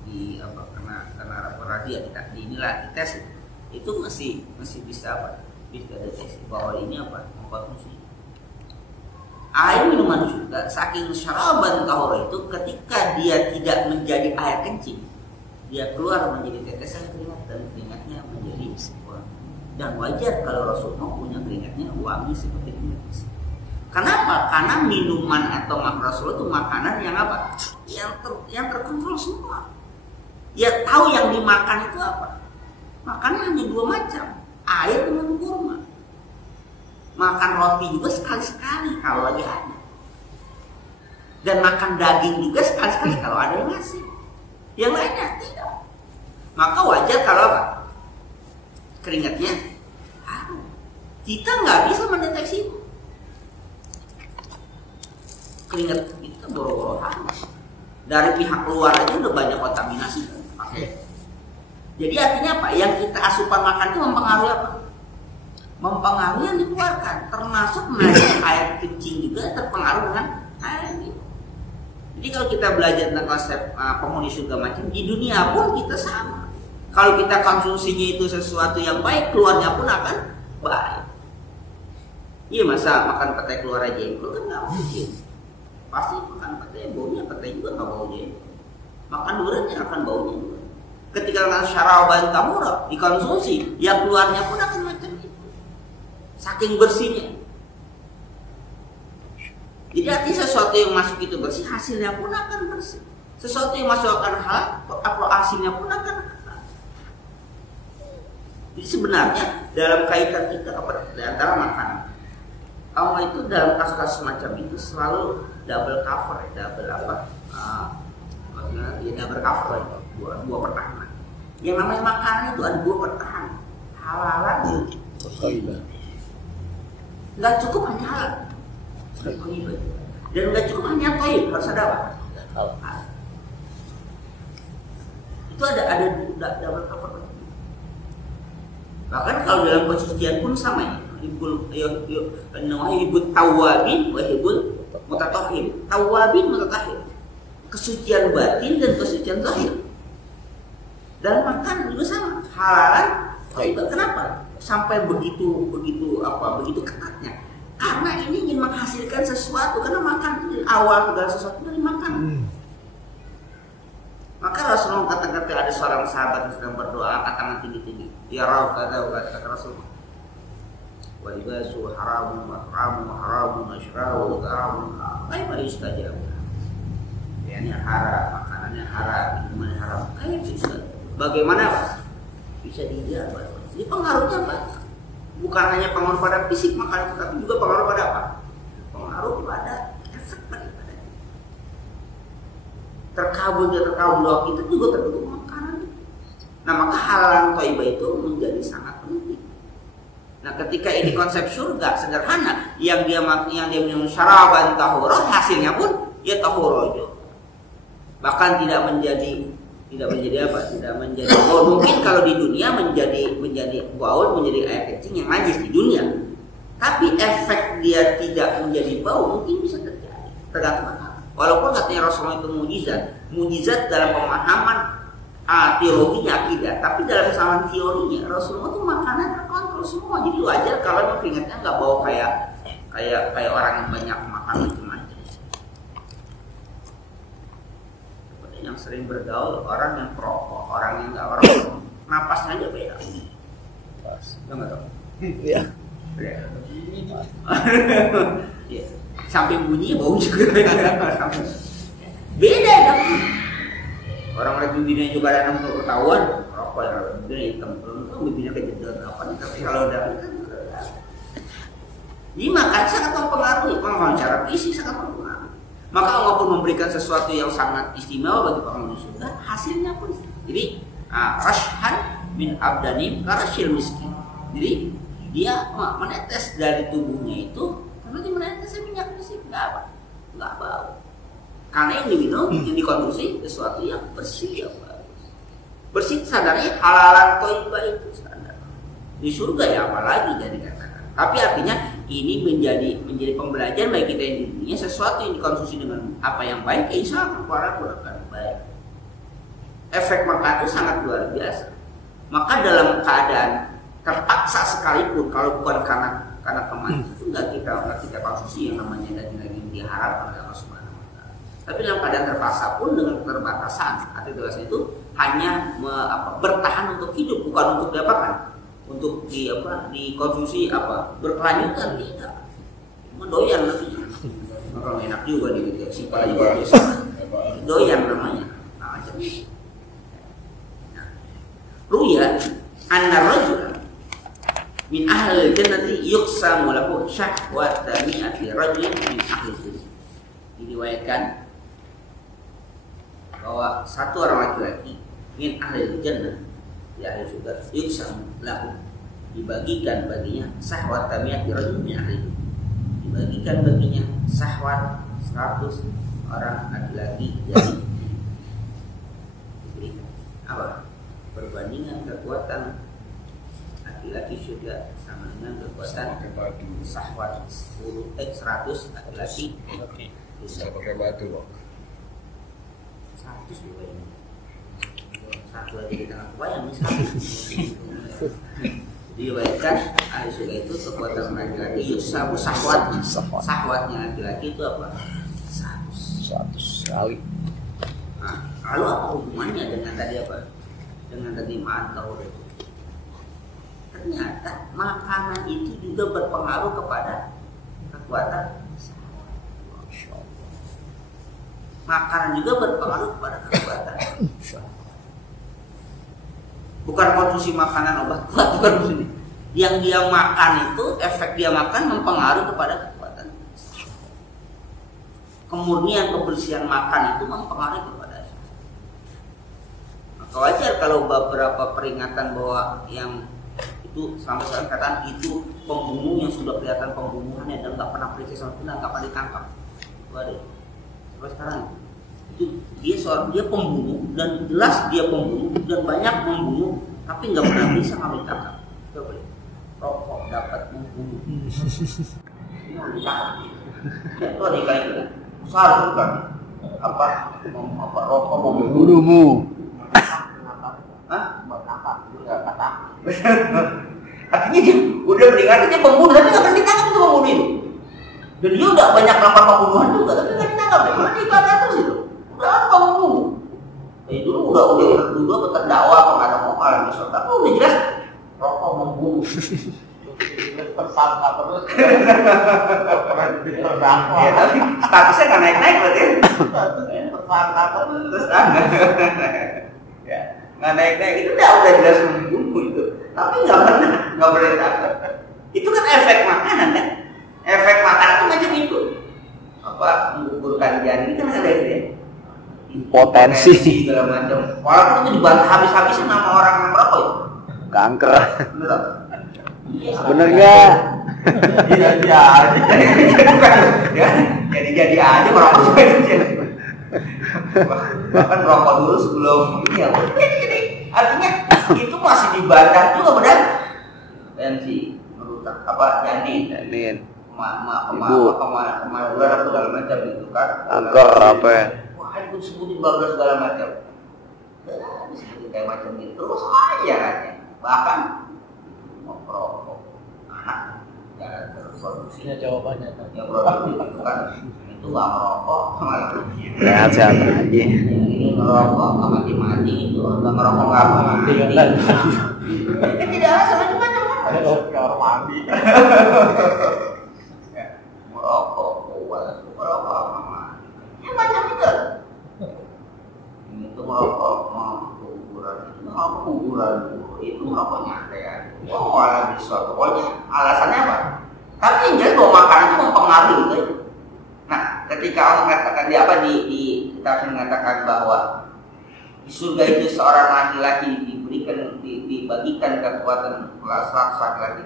di apa karena rahasia kita di inilah dites itu masih bisa apa bisa deteksi bahwa ini apa mengkonsumsi. Air minuman surga saking syaraban tahur itu ketika dia tidak menjadi air kencing, dia keluar menjadi tetesan keringat dan keringatnya menjadi wangi. Dan wajar kalau Rasulullah punya keringatnya wangi seperti keringat. Kenapa? Karena minuman atau makanan Rasulullah itu makanan yang apa? Yang terkontrol semua. Ya tahu yang dimakan itu apa? Makannya hanya 2 macam, air dengan kurma. Makan roti juga sekali-sekali kalau lagi ada. Dan makan daging juga sekali-sekali kalau ada yang ngasih. Yang lainnya tidak. Maka wajar kalau apa? Keringatnya harum. Kita nggak bisa mendeteksi itu. Keringat kita boro-boro harum. Dari pihak luar aja udah banyak kontaminasi. Oke. Jadi artinya apa? Yang kita asupan makan itu mempengaruhi apa? Mempengaruhi yang dikeluarkan, termasuk najis air kencing juga terpengaruh dengan air ini. Jadi kalau kita belajar tentang konsep penghuni surga macam di dunia pun kita sama. Kalau kita konsumsinya itu sesuatu yang baik, keluarnya pun akan baik. Iya masa makan petai keluar aja jengkol kan nggak mungkin. Pasti makan petai baunya petai juga nggak bau jengkol. Makan durian akan baunya juga. Ketika makan syaraban tamura dikonsumsi, ya keluarnya pun akan macam itu. Saking bersihnya. Jadi artinya sesuatu yang masuk itu bersih, hasilnya pun akan bersih. Sesuatu yang masuk akan halal, hasilnya pun akan halal. Jadi sebenarnya dalam kaitan kita di antara makanan, Allah itu dalam kasus-kasus semacam itu selalu double cover, double apa? Double cover itu dua pertahanan. Yang namanya makanan itu ada 2 pertahanan, halalan dan nggak cukup hanya halal, dan nggak cukup hanya toib, harus ada apa? Itu ada double cover. Bahkan kalau dalam kesucian pun sama ya. Yuhibbut tawabin wa yuhibbul mutatahhirin. Tawabin, mutatahhir. Kesucian batin dan kesucian zahir. Dalam makan juga sama. Halalan. Kenapa? Sampai begitu ketatnya. Karena ini ingin menghasilkan sesuatu. Karena makan itu awal segala sesuatu dari makan. Maka Rasulullah kata-kata ada seorang sahabat yang sedang berdoa, kata tinggi-tinggi. Ya Rabb, kata Rasulullah. Wa libasu haramun wa haramun asyrahu haramun. Kaifa yustajab? Ya ini haram, makanannya haram, minumannya haram. Kaifa yustajab? Bagaimana bisa dijawab? Jadi pengaruhnya apa? Bukan hanya pengaruh pada fisik makan itu, tapi juga pengaruh pada apa? Pengaruh pada efek daripada terkabulnya doa kita juga terbentuk makanan. Nah maka halalan thayyibah itu menjadi sangat penting. Nah ketika ini konsep surga sederhana, yang dia minum syaraban tahura, hasilnya pun ya tahura juga. Bahkan tidak menjadi apa? Tidak menjadi baul. Mungkin kalau di dunia menjadi baul, menjadi air kencing yang najis di dunia. Tapi efek dia tidak menjadi bau mungkin bisa terjadi. Tergantung apa? Walaupun katanya Rasulullah itu mujizat dalam pemahaman teologinya akidah, tapi dalam pemahaman teorinya Rasulullah itu makanan terkontrol semua. Jadi wajar kalau keringatnya nggak bau kayak orang yang banyak makan macam-macam. Yang sering bergaul orang yang perokok, orang yang nggak merokok, napasnya aja beda. Nggak tahu. Iya. Ya. Sampai bunyinya bau juga. Beda dong. Orang bibirnya juga ada yang ketahuan, rokok yang bibirnya hitam, belum bibirnya kejedot apa nih. Tapi kalau udah jadi makan sangat mempengaruhi, secara fisik sangat mempengaruhi. Maka Allah pun memberikan sesuatu yang sangat istimewa bagi penghuni surga, hasilnya pun. Jadi rashhan min abdanim karashil miskin. Jadi dia menetes dari tubuhnya itu, karena dia menetesnya minyak miskin, nggak bau. Karena yang diminum, yang dikonsumsi sesuatu yang bersih, yang bagus. Bersih sadarnya halalan thayyibah itu sadar. Di surga ya apalagi jadi katakan. Tapi artinya ini menjadi pembelajaran bagi kita yang di dunia, sesuatu yang dikonsumsi dengan apa yang baik, insya Allah akan baik. Efek makan itu sangat luar biasa. Maka dalam keadaan terpaksa sekalipun, kalau bukan karena kematian itu nggak kita konsumsi yang namanya daging-daging diharamkan oleh Allah Subhanahu wa Ta'ala. Tapi dalam keadaan terpaksa pun dengan keterbatasan, arti terbatas itu hanya bertahan untuk hidup, bukan untuk dapatkan. Untuk dikonsumsi berkelanjutan tidak, mendoyan nantinya. Kalau enak juga nih simpel aja biasa. Doyan namanya. Ruya anna rajula min ahli jannati yuqsamu lahu syahwat mi'ati rajulin min ahli jannah. Diriwayatkan bahwa satu orang laki-laki min ahli jannah, ya ahli surga, yuqsamu lahu, dibagikan baginya syahwat mi'ati rajulin min ahli, dibagikan baginya syahwat 100 orang laki-laki dari diberikan apa? Perbandingan kekuatan laki-laki surga sama dengan kekuatan syahwat 100 laki-laki. Bisa pakai batu loh. 100 juga ini. Satu lagi di tengah kebayang nih 100. Diriwayatkan ahli surga itu kekuatan laki-laki yusabu syahwatnya laki-laki itu apa? 100 kali. Nah, lalu apa hubungannya dengan tadi apa? Dengan tadi mantau itu. Ternyata makanan itu juga berpengaruh kepada kekuatan. Makanan juga berpengaruh kepada kekuatan. Bukan konsumsi makanan obat kuat, bukan maksudnya. Yang dia makan itu, efek dia makan mempengaruhi kepada kekuatan. Kemurnian kebersihan makan itu mempengaruhi kepada. Maka wajar kalau beberapa peringatan bahwa yang itu sampai sekarang katakan itu pembunuh yang sudah kelihatan pembunuhannya dan nggak pernah periksa sama sekali, nggak pernah ditangkap. Itu ada. Sampai sekarang itu dia pembunuh dan jelas dia pembunuh dan banyak membunuh, tapi nggak pernah bisa ditangkap. Coba rokok dapat membunuh. Ini harus ditangkap. Itu ada ikan besar bukan? Apa rokok Membunuhmu. Hah? Enggak kata. Artinya dia udah peringatan dia pembunuh, tapi nggak pernah ditangkap itu pembunuh itu. Dan dia udah banyak melakukan pembunuhan juga, tapi nggak ditangkap. Karena dia ibadah terus itu. Udah apa pembunuh? Dulu udah terdakwa pengadaan moral misalnya, tapi udah jelas rokok membunuh. Tersangka terus. Pernah jadi terdakwa. Ya, tapi statusnya nggak naik-naik berarti. Tersangka terus. Ya, nggak naik-naik itu udah jelas membunuh itu. Tapi nggak pernah ditangkap. Itu kan efek makanan kan? Efek makanan itu macam itu. Apa menggugurkan janin kan ada itu ya? Potensi segala macam. Walaupun itu dibantah habis-habisan sama orang yang merokok itu. kanker. Bener tak? Bener nggak? Jadi aja. Jadi aja merokok juga itu. Bahkan merokok dulu sebelum ini ya. Artinya itu masih dibantah juga benar. Tensi merusak apa janin. Kemaluan segala macam itu kan. Kanker apa ya? Wah, itu sebutin bablas segala macam. Disebutin kayak macam itu terus aja kan. Bahkan merokok anak jangan berproduksinya Jawabannya yang produksi itu kan itu nggak merokok malah Sehat-sehat aja. ini merokok nggak mati itu nggak merokok nggak mati kan tidak ada sama macam kamar mandi. merokok apa ya macam itu itu merokok kuburan itu merokok nyantai ya malah bisa pokoknya alasannya apa tapi yang jelas bahwa makanan itu mempengaruhi gitu. Nah ketika Allah mengatakan kita mengatakan bahwa di surga itu seorang laki-laki dibagikan kekuatan kelas laki-laki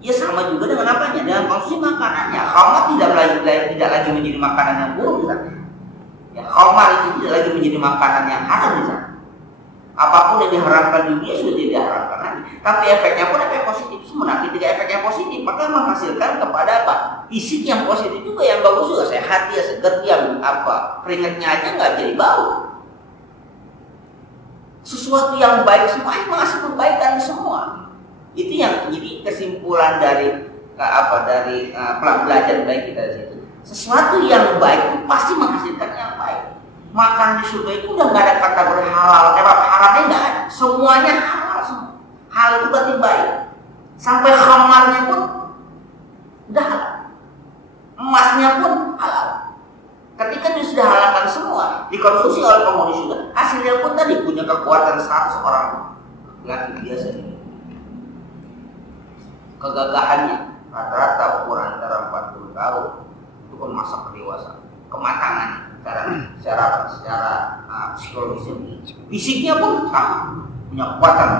ya sama juga dengan apanya dengan konsumsi makanannya. Khamar tidak lagi menjadi makanan yang buruk misalnya. Ya khamar itu tidak lagi menjadi makanan yang haram misalnya. Apapun yang diharamkan dunia sudah tidak diharamkan lagi. Tapi efeknya pun efek positif semua. Ketika efeknya positif maka menghasilkan kepada apa? Fisik yang positif juga yang bagus juga. Sehat ya, seger yang apa? Keringatnya aja nggak jadi bau. Sesuatu yang baik semua menghasilkan kebaikan semua. Itu yang jadi kesimpulan dari pelajaran baik kita di situ. Sesuatu yang baik itu pasti menghasilkan yang baik. Makan di surga itu udah nggak ada kategori halal, haramnya nggak ada. Semuanya halal semua. Hal itu berarti baik. Sampai khamarnya pun udah halal. Emasnya pun halal. Ketika dia sudah halalkan semua, dikonsumsi oleh penghuni surga, hasilnya pun tadi punya kekuatan 100 orang laki biasa ini. Kegagahannya rata-rata ukuran antara 40 tahun itu pun masa kedewasaan. Kematangan secara psikologisnya, fisiknya pun sama, punya kekuatan.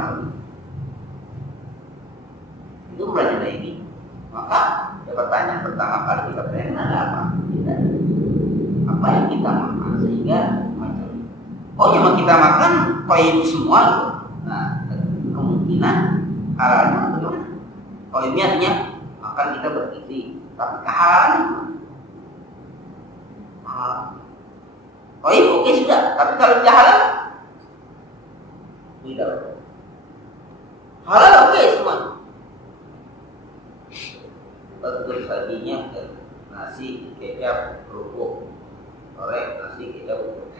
Itu belajar dari ini. Maka ya pertanyaan pertama kali kita tanya adalah apa? Apa yang kita makan sehingga macam yang kita makan itu semua. Nah kemungkinan halalnya bagaimana? Ini artinya makan kita bergizi, tapi kehalalannya oke sudah, tapi kalau tidak halal tidak halal oke semua. Terus sajinya nasi, kecap, kerupuk, goreng, nasi, kecap, kerupuk.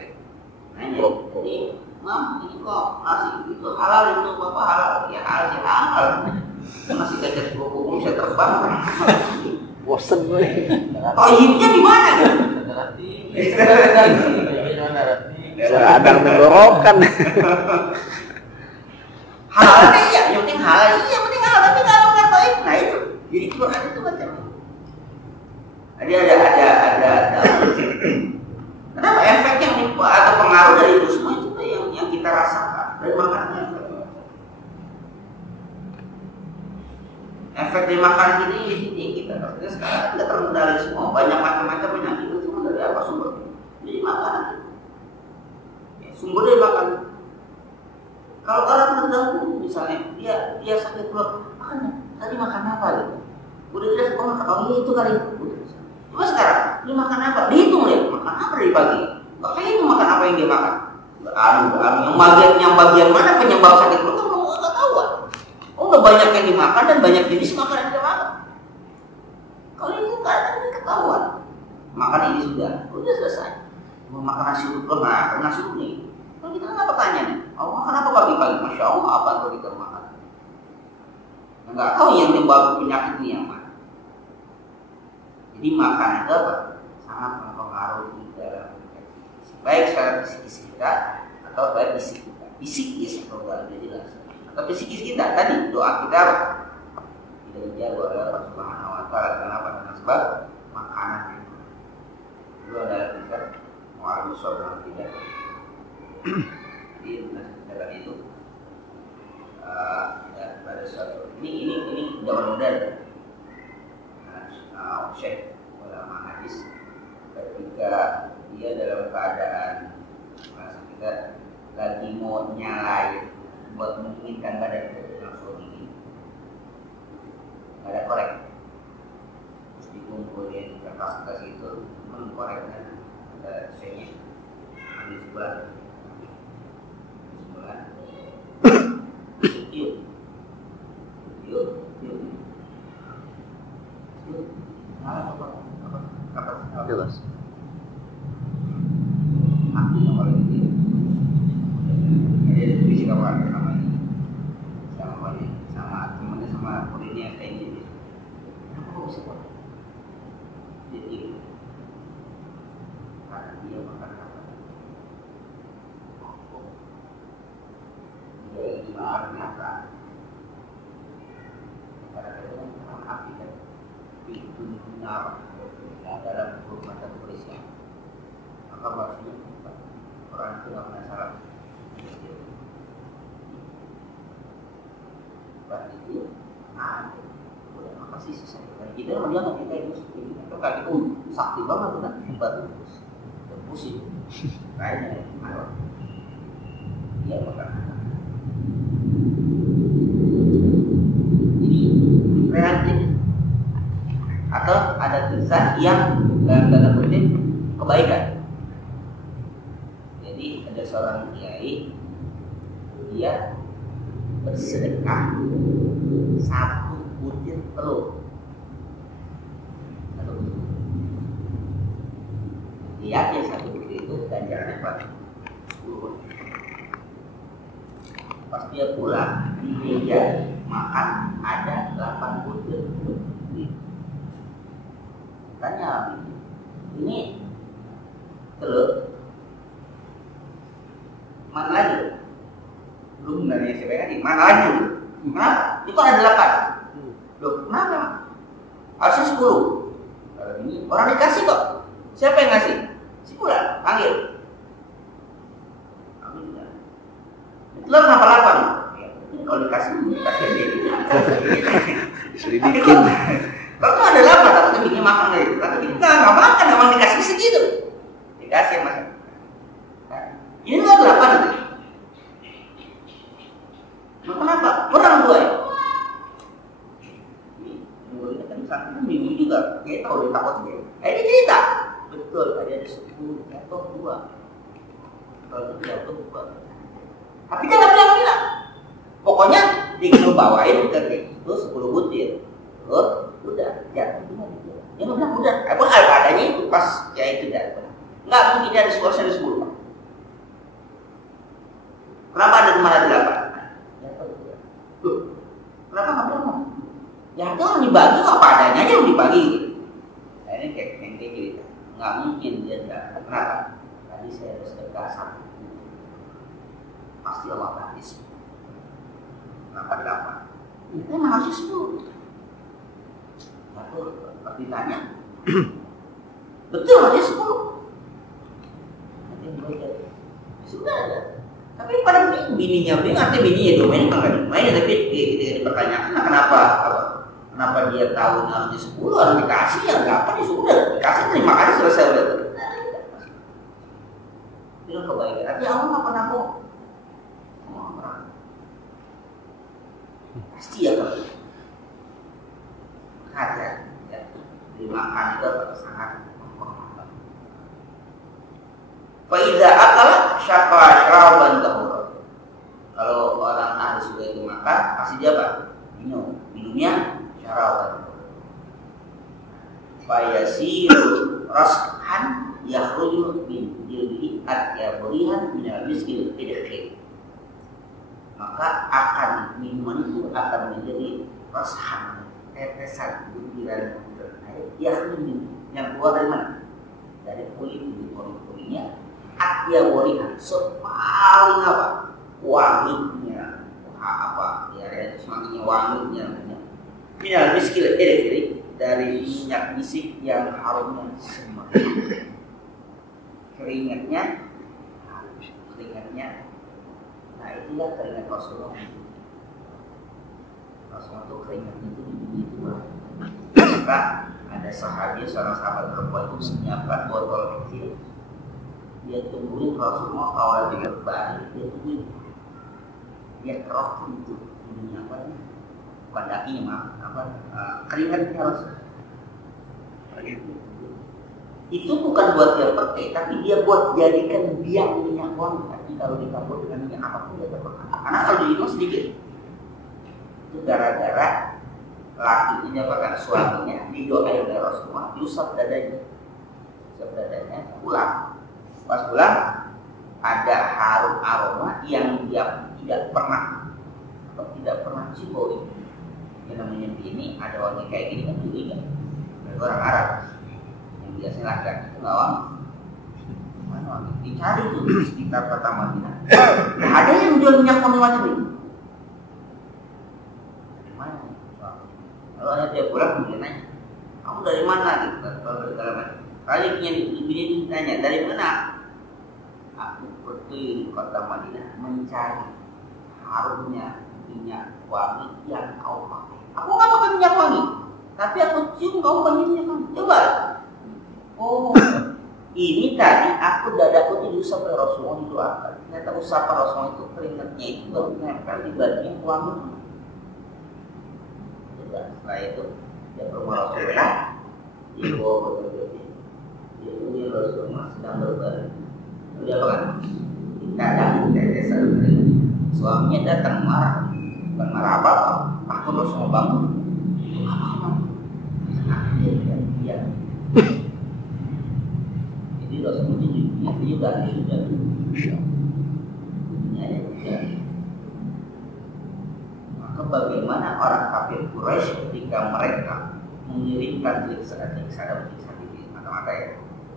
Nanya, ini kok nasi itu halal itu bapak halal? Ya halal sih halal. Nasi kecap kerupuk bisa terbang. Bosen gue. Tohibnya di mana kan? Kadang tenggorokan. Halalnya iya, yang penting halal iya, yang penting halal tapi kalau nggak baik, nah itu. Jadi Quran itu macam ada. Kenapa efek yang atau pengaruh dari itu semua itu yang kita rasakan dari makanannya. Efek dari makanan ini kita sekarang tidak terkendali semua, banyak macam-macam penyakit itu semua dari apa sumbernya? Dari makanan. Sumber dari makanan. Kalau orang terdahulu misalnya dia sakit perut, Makanya tadi makan apa gitu? Udah jelas kok makan itu kali. Coba sekarang dia makan apa? Dihitung ya, makan apa dari pagi? Makanya itu makan apa yang dia makan? Yang bagian mana penyebab sakit perut kan nggak tahu. Oh nggak banyak yang dimakan dan banyak jenis makanan yang dia makan. Kalau itu nggak ada ketahuan. Makan ini sudah selesai. Mau makan nasi uduk, makan nasi uduk nih. Kalau kita nggak tanya nih, oh makan apa pagi-pagi? Masya Allah apa yang kita makan? Nggak tahu yang menyebab penyakit ini yang mana. Jadi makan itu apa? Sangat mempengaruhi dalam baik secara psikis kita atau baik fisik kita. Psikis kalau udah jelas. Atau psikis kita tadi doa kita apa? Tidak dijaga oleh Allah Subhanahu Wa Taala. Kenapa? Karena sebab makanan itu. Itu adalah kita mau soal tidak. Jadi dalam itu pada suatu ini zaman modern. Syekh ulama hadis ketika dia dalam keadaan masa kita lagi mau nyalain buat menginginkan badan kita langsung dingin, nggak ada korek, terus dikumpulin kertas itu mengkoreknya ada senya ambil sebelah jelas. Aku nomor ini, jadi visi kawan sama ini, sama temannya sama muridnya kayak gini. Kenapa kok bisa kok? Jadi karena dia makan apa? Dia ini makan apa? Karena dia makan api kan, itu benar. Dalam hukum mata kepolisian, maka maksudnya orang itu nggak pernah salah. Berarti itu, udah apa sih susah? Dan kita melihat kita itu seperti itu, kalau itu sakti banget udah batu terus, pusing, kayaknya malu. Dia makan. Ini relatif. Atau ada kisah yang dalam tanda kutip kebaikan. Jadi ada seorang kiai, dia bersedekah 1 butir telur. Dia 1 butir itu ganjarannya berapa? 10. Pas dia pulang di meja makan ada 8 butir. Tanya ini telur mana lagi? Belum nanya siapa lagi? Mana lagi? Kenapa? Itu ada 8. Loh, kenapa? Harusnya 10. Kalau ini orang dikasih kok. Siapa yang ngasih? Si pula, panggil. Panggil juga. Telur kenapa 8? Ya, kalau dikasih ini. Selidikin. Kalau itu ada 8, takutnya bikin makan lagi. Tapi kita nggak makan, memang dikasih segitu. Dikasih mas. Nah, ini nggak 8 itu. Nah, kenapa? Kurang 2 ya. Ini kan sakitnya bingung juga. Dia tahu dia takut dia. Ini cerita. Betul, tadi ada 10, jatuh 2. Kalau itu jatuh 2. Tapi dia nggak bilang. Pokoknya disuruh bawain ke itu 10 butir. Udah jatuh gimana gitu. Dia bilang udah, apa adanya itu pas ya itu jatuh. Enggak mungkin dia ada suasana 10. Kenapa ada cuma 8? Jatuh. Tuh. Kenapa enggak bilang? Jatuh orang dibagi apa adanya aja yang dibagi. Nah, ini kayak cerita. Enggak mungkin dia jatuh. Kenapa? Tadi saya harus sedekah 1. Pasti Allah hadis. Kenapa 8? Itu memang harus 10. Betul, ditanya. Betul aja 10. Sudah ada. Tapi pada bininya, artinya bininya domain kan domain, tapi dipertanyakan kenapa dia tahu harusnya 10 harus dikasih ya nggak apa sudah dikasih terima kasih selesai udah. Itu kebaikan. Tapi Allah nggak pernah bohong. Pasti ya kalau kaca ya, dimakan itu sangat menghormati. Faiza akala syaka syaraban tahur. Kalau orang ahli surga itu makan, pasti dia apa? Minumnya syaraban. Fayasiru rashan yakhruju min jildihi atyaburihan minal miskil tidakhi. Maka akan minuman itu akan menjadi rashan, tetesan butiran air yang keluar dari mana? Dari kulit kulitnya atyaburihan sepaling apa? Wanginya apa? Ya semakin wanginya. Minal miskil tidakhi, dari minyak misik yang harumnya semakin keringatnya. Nah itulah keringat Rasulullah. Rasulullah itu keringatnya itu begitu. Maka ada seorang sahabat perempuan itu menyiapkan botol kecil. Dia tungguin Rasulullah awal dia berbalik, dia tungguin. Dia kerokin itu apa? Bukan dakinya keringatnya Rasulullah. Itu bukan buat dia pakai, tapi dia buat jadikan biang minyak wangi. Tapi kalau dicampur dengan minyak apapun dia dapat. Karena kalau dihitung sedikit, itu gara-gara lakinya bahkan suaminya didoain oleh Rasulullah, diusap dadanya, pulang. Pas pulang ada harum aroma yang dia tidak pernah cium itu. Yang namanya ini ada wangi kayak gini kan juga enggak. Dari orang Arab. Biasanya laki-laki itu nggak wangi, mana wangi? Dicari tuh di sekitar kota Madinah. Nah, ada yang jual minyak wangi macam ini. Dari mana? Kalau ada dia pulang dia nanya, kamu dari mana? Gitu. Kalau dari mana? Kalinya ini nanya dari mana? Aku pergi di kota Madinah mencari harumnya minyak wangi yang kau pakai. Aku nggak pakai minyak wangi, tapi aku cium kau pakai minyak wangi. Coba. Oh, ini tadi aku dadaku diusap oleh Rasulullah itu akan. Ternyata usapan Rasulullah itu keringatnya itu baru nempel di bajunya wangi. Setelah itu dia ke rumah Rasulullah, dia bawa botol dia punya Rasulullah sedang berbaring. Dia apa kan? Kadang tetesan keringat. Suaminya datang marah, bukan marah apa? Aku Rasulullah bangun. Apa? Dia. Rasulullah itu juga maka bagaimana orang kafir Quraisy ketika mereka mengirimkan siksa di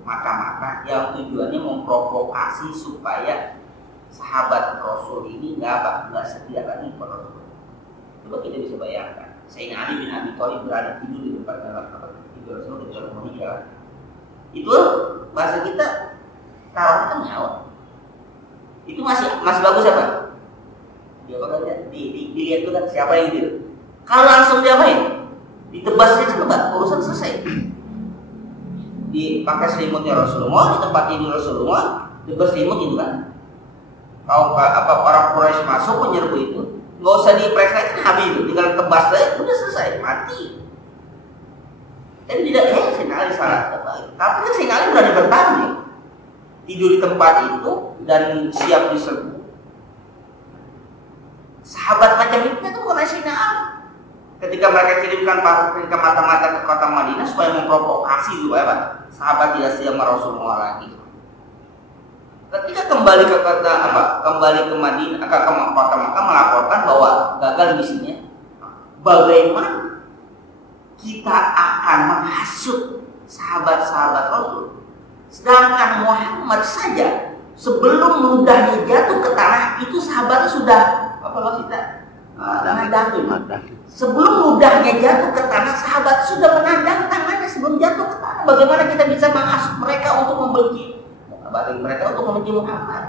mata-mata yang tujuannya memprovokasi supaya sahabat Rasul ini nggak setia lagi kepada Rasul. Coba kita bisa bayangkan, Sayyidina Ali bin Abi Thalib berada tidur di depan Rasul di dalam rumah. Itu bahasa kita taruhnya kan nyawa. Itu masih bagus apa? Dia bakal dilihat tuh kan siapa yang tidur. Kalau langsung diapain? Ditebasnya cepat, urusan selesai. Dipakai selimutnya Rasulullah, di tempat tidur Rasulullah, tebas selimut itu kan. Kalau orang Quraisy masuk menyerbu itu, nggak usah dipres lagi kan habis itu, tinggal tebas saja, udah selesai, mati. Tapi tidak Sayyidina Ali salah. Tapi kan Sayyidina Ali berani bertanding, tidur di tempat itu dan siap diserbu. Sahabat macam itu bukan Sayyidina Ali. Ketika mereka kirimkan pasukan ke mata-mata ke kota Madinah supaya memprovokasi supaya apa? Sahabat tidak setia sama Rasulullah lagi. Ketika kembali ke kota kembali ke Madinah, ke kota Makkah melaporkan bahwa gagal misinya. Bagaimana kita akan menghasut sahabat-sahabat Rasul, sedangkan Muhammad saja sebelum ludahnya jatuh ke tanah itu sahabatnya sudah menandang. Sebelum ludahnya jatuh ke tanah, sahabat sudah menandang tangannya sebelum jatuh ke tanah. Bagaimana kita bisa menghasut mereka untuk membenci Muhammad?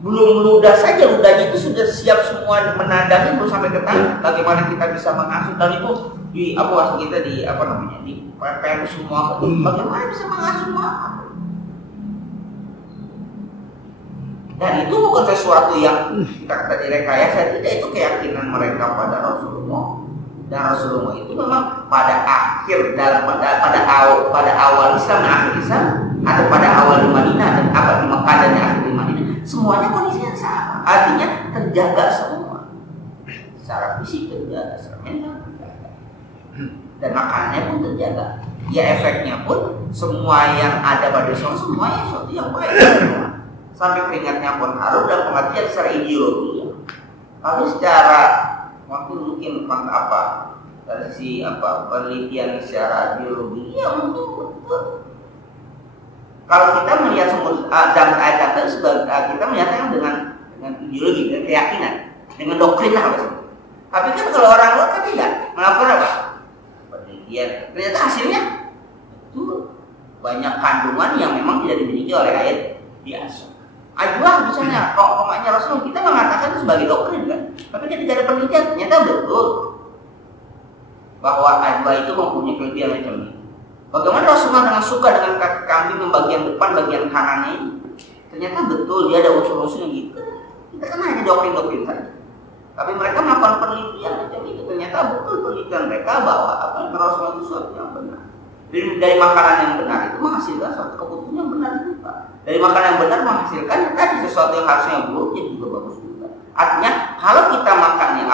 Belum ludah saja, ludahnya itu sudah siap semua menandangnya belum sampai ke tanah. Bagaimana kita bisa menghasut? Dan itu di kita di PM semua. Bagaimana bisa menghasut Muhammad? Dan itu bukan sesuatu yang kita direkayasa, tidak, itu keyakinan mereka pada Rasulullah. Dan Rasulullah itu memang pada akhir pada awal Islam dan akhir Islam, atau pada awal di Madinah dan di Mekah dan akhir di Madinah, semuanya kondisinya sama. Artinya terjaga semua. Secara fisik terjaga, secara mental terjaga. Dan makanannya pun terjaga. Ya efeknya pun semua yang ada pada semuanya sesuatu yang baik. Sampai keringatnya pun harum dan pengertian secara ideologi. Lalu secara mungkin dari sisi penelitian secara biologi, ya mungkin betul. Kalau kita melihat sumber dan ayat tadi, kita melihatnya dengan ideologi, dengan keyakinan, dengan doktrin lah. Tapi kan kalau orang luar kan tidak melakukan apa? Penelitian. Ternyata hasilnya itu banyak kandungan yang memang tidak dimiliki oleh air biasa. Ajwa misalnya, pokoknya Rasulullah kita mengatakan itu sebagai doktrin kan, tapi ketika ada penelitian ternyata betul bahwa ajwa itu mempunyai penelitian macam ini. Bagaimana Rasulullah dengan suka dengan kaki kambing bagian depan, bagian kanannya ini, ternyata betul dia ada unsur-unsur yang gitu. Kita kan hanya doktrin-doktrin saja. Tapi mereka melakukan penelitian macam itu, ternyata betul penelitian mereka bahwa apa yang Rasulullah itu sesuatu yang benar. Dari makanan yang benar itu menghasilkan suatu keputusan yang benar juga. Dari makanan yang benar menghasilkan tadi sesuatu yang harusnya buruk jadi juga bagus juga. Artinya kalau kita makannya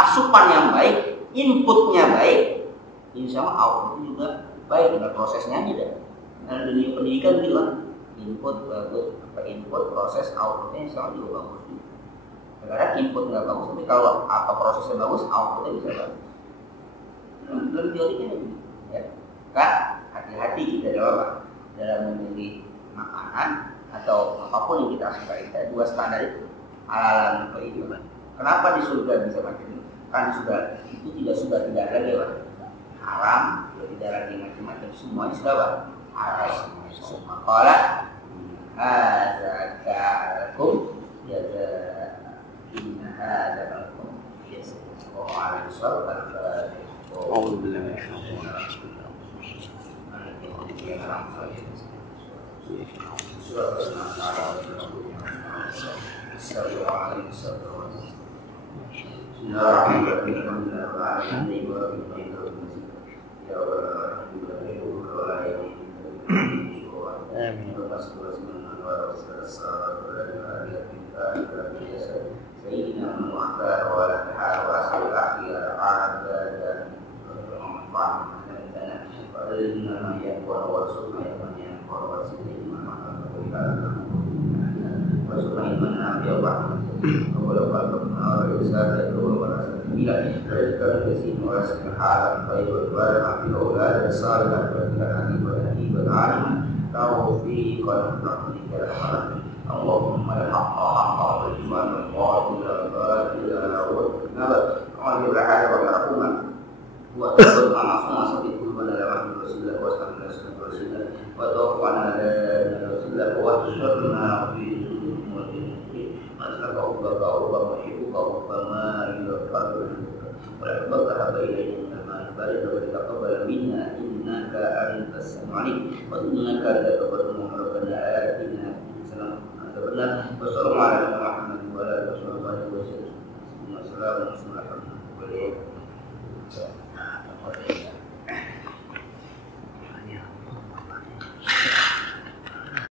asupan yang baik, inputnya baik, insya Allah outputnya juga baik. Dengan prosesnya aja. Nah, dunia pendidikan gitu kan, input bagus, input proses outputnya insya Allah juga bagus. Karena input nggak bagus, tapi kalau prosesnya bagus, outputnya bisa bagus. Dalam teorinya gitu, ya. Kan hati-hati kita dalam memilih makanan atau apapun yang kita sukai. Kita dua standar itu, halal dan itu. Kenapa di surga bisa macam ini? Kan itu sudah tidak lagi haram, tidak lagi macam-macam, semuanya sudah halal. Maka azakakum jaza inna hadzalakum yasir. Wa alaihi wasallam. أعوذ بالله من الشيطان الرجيم. اللهم الحق حقا والإيمان الباطل باطلا وأجب الحاجة والرحمة وتقبل معصومة صديق قلوبنا لرحمة رسول الله واستغفر سنة رسول الله وتوفنا لا رسول الله واحشرنا في أسألك حبك وربما محبك وربما يغفر ولحبك هب إلينا من الماء البارد ولتقبل منا إنك أنت السميع العليم وإنك لا تقبل ربنا آتنا سلام wassalamu ala Muhammad wa ala alihi wasallam. Wassalamu alaikum warahmatullahi wabarakatuh.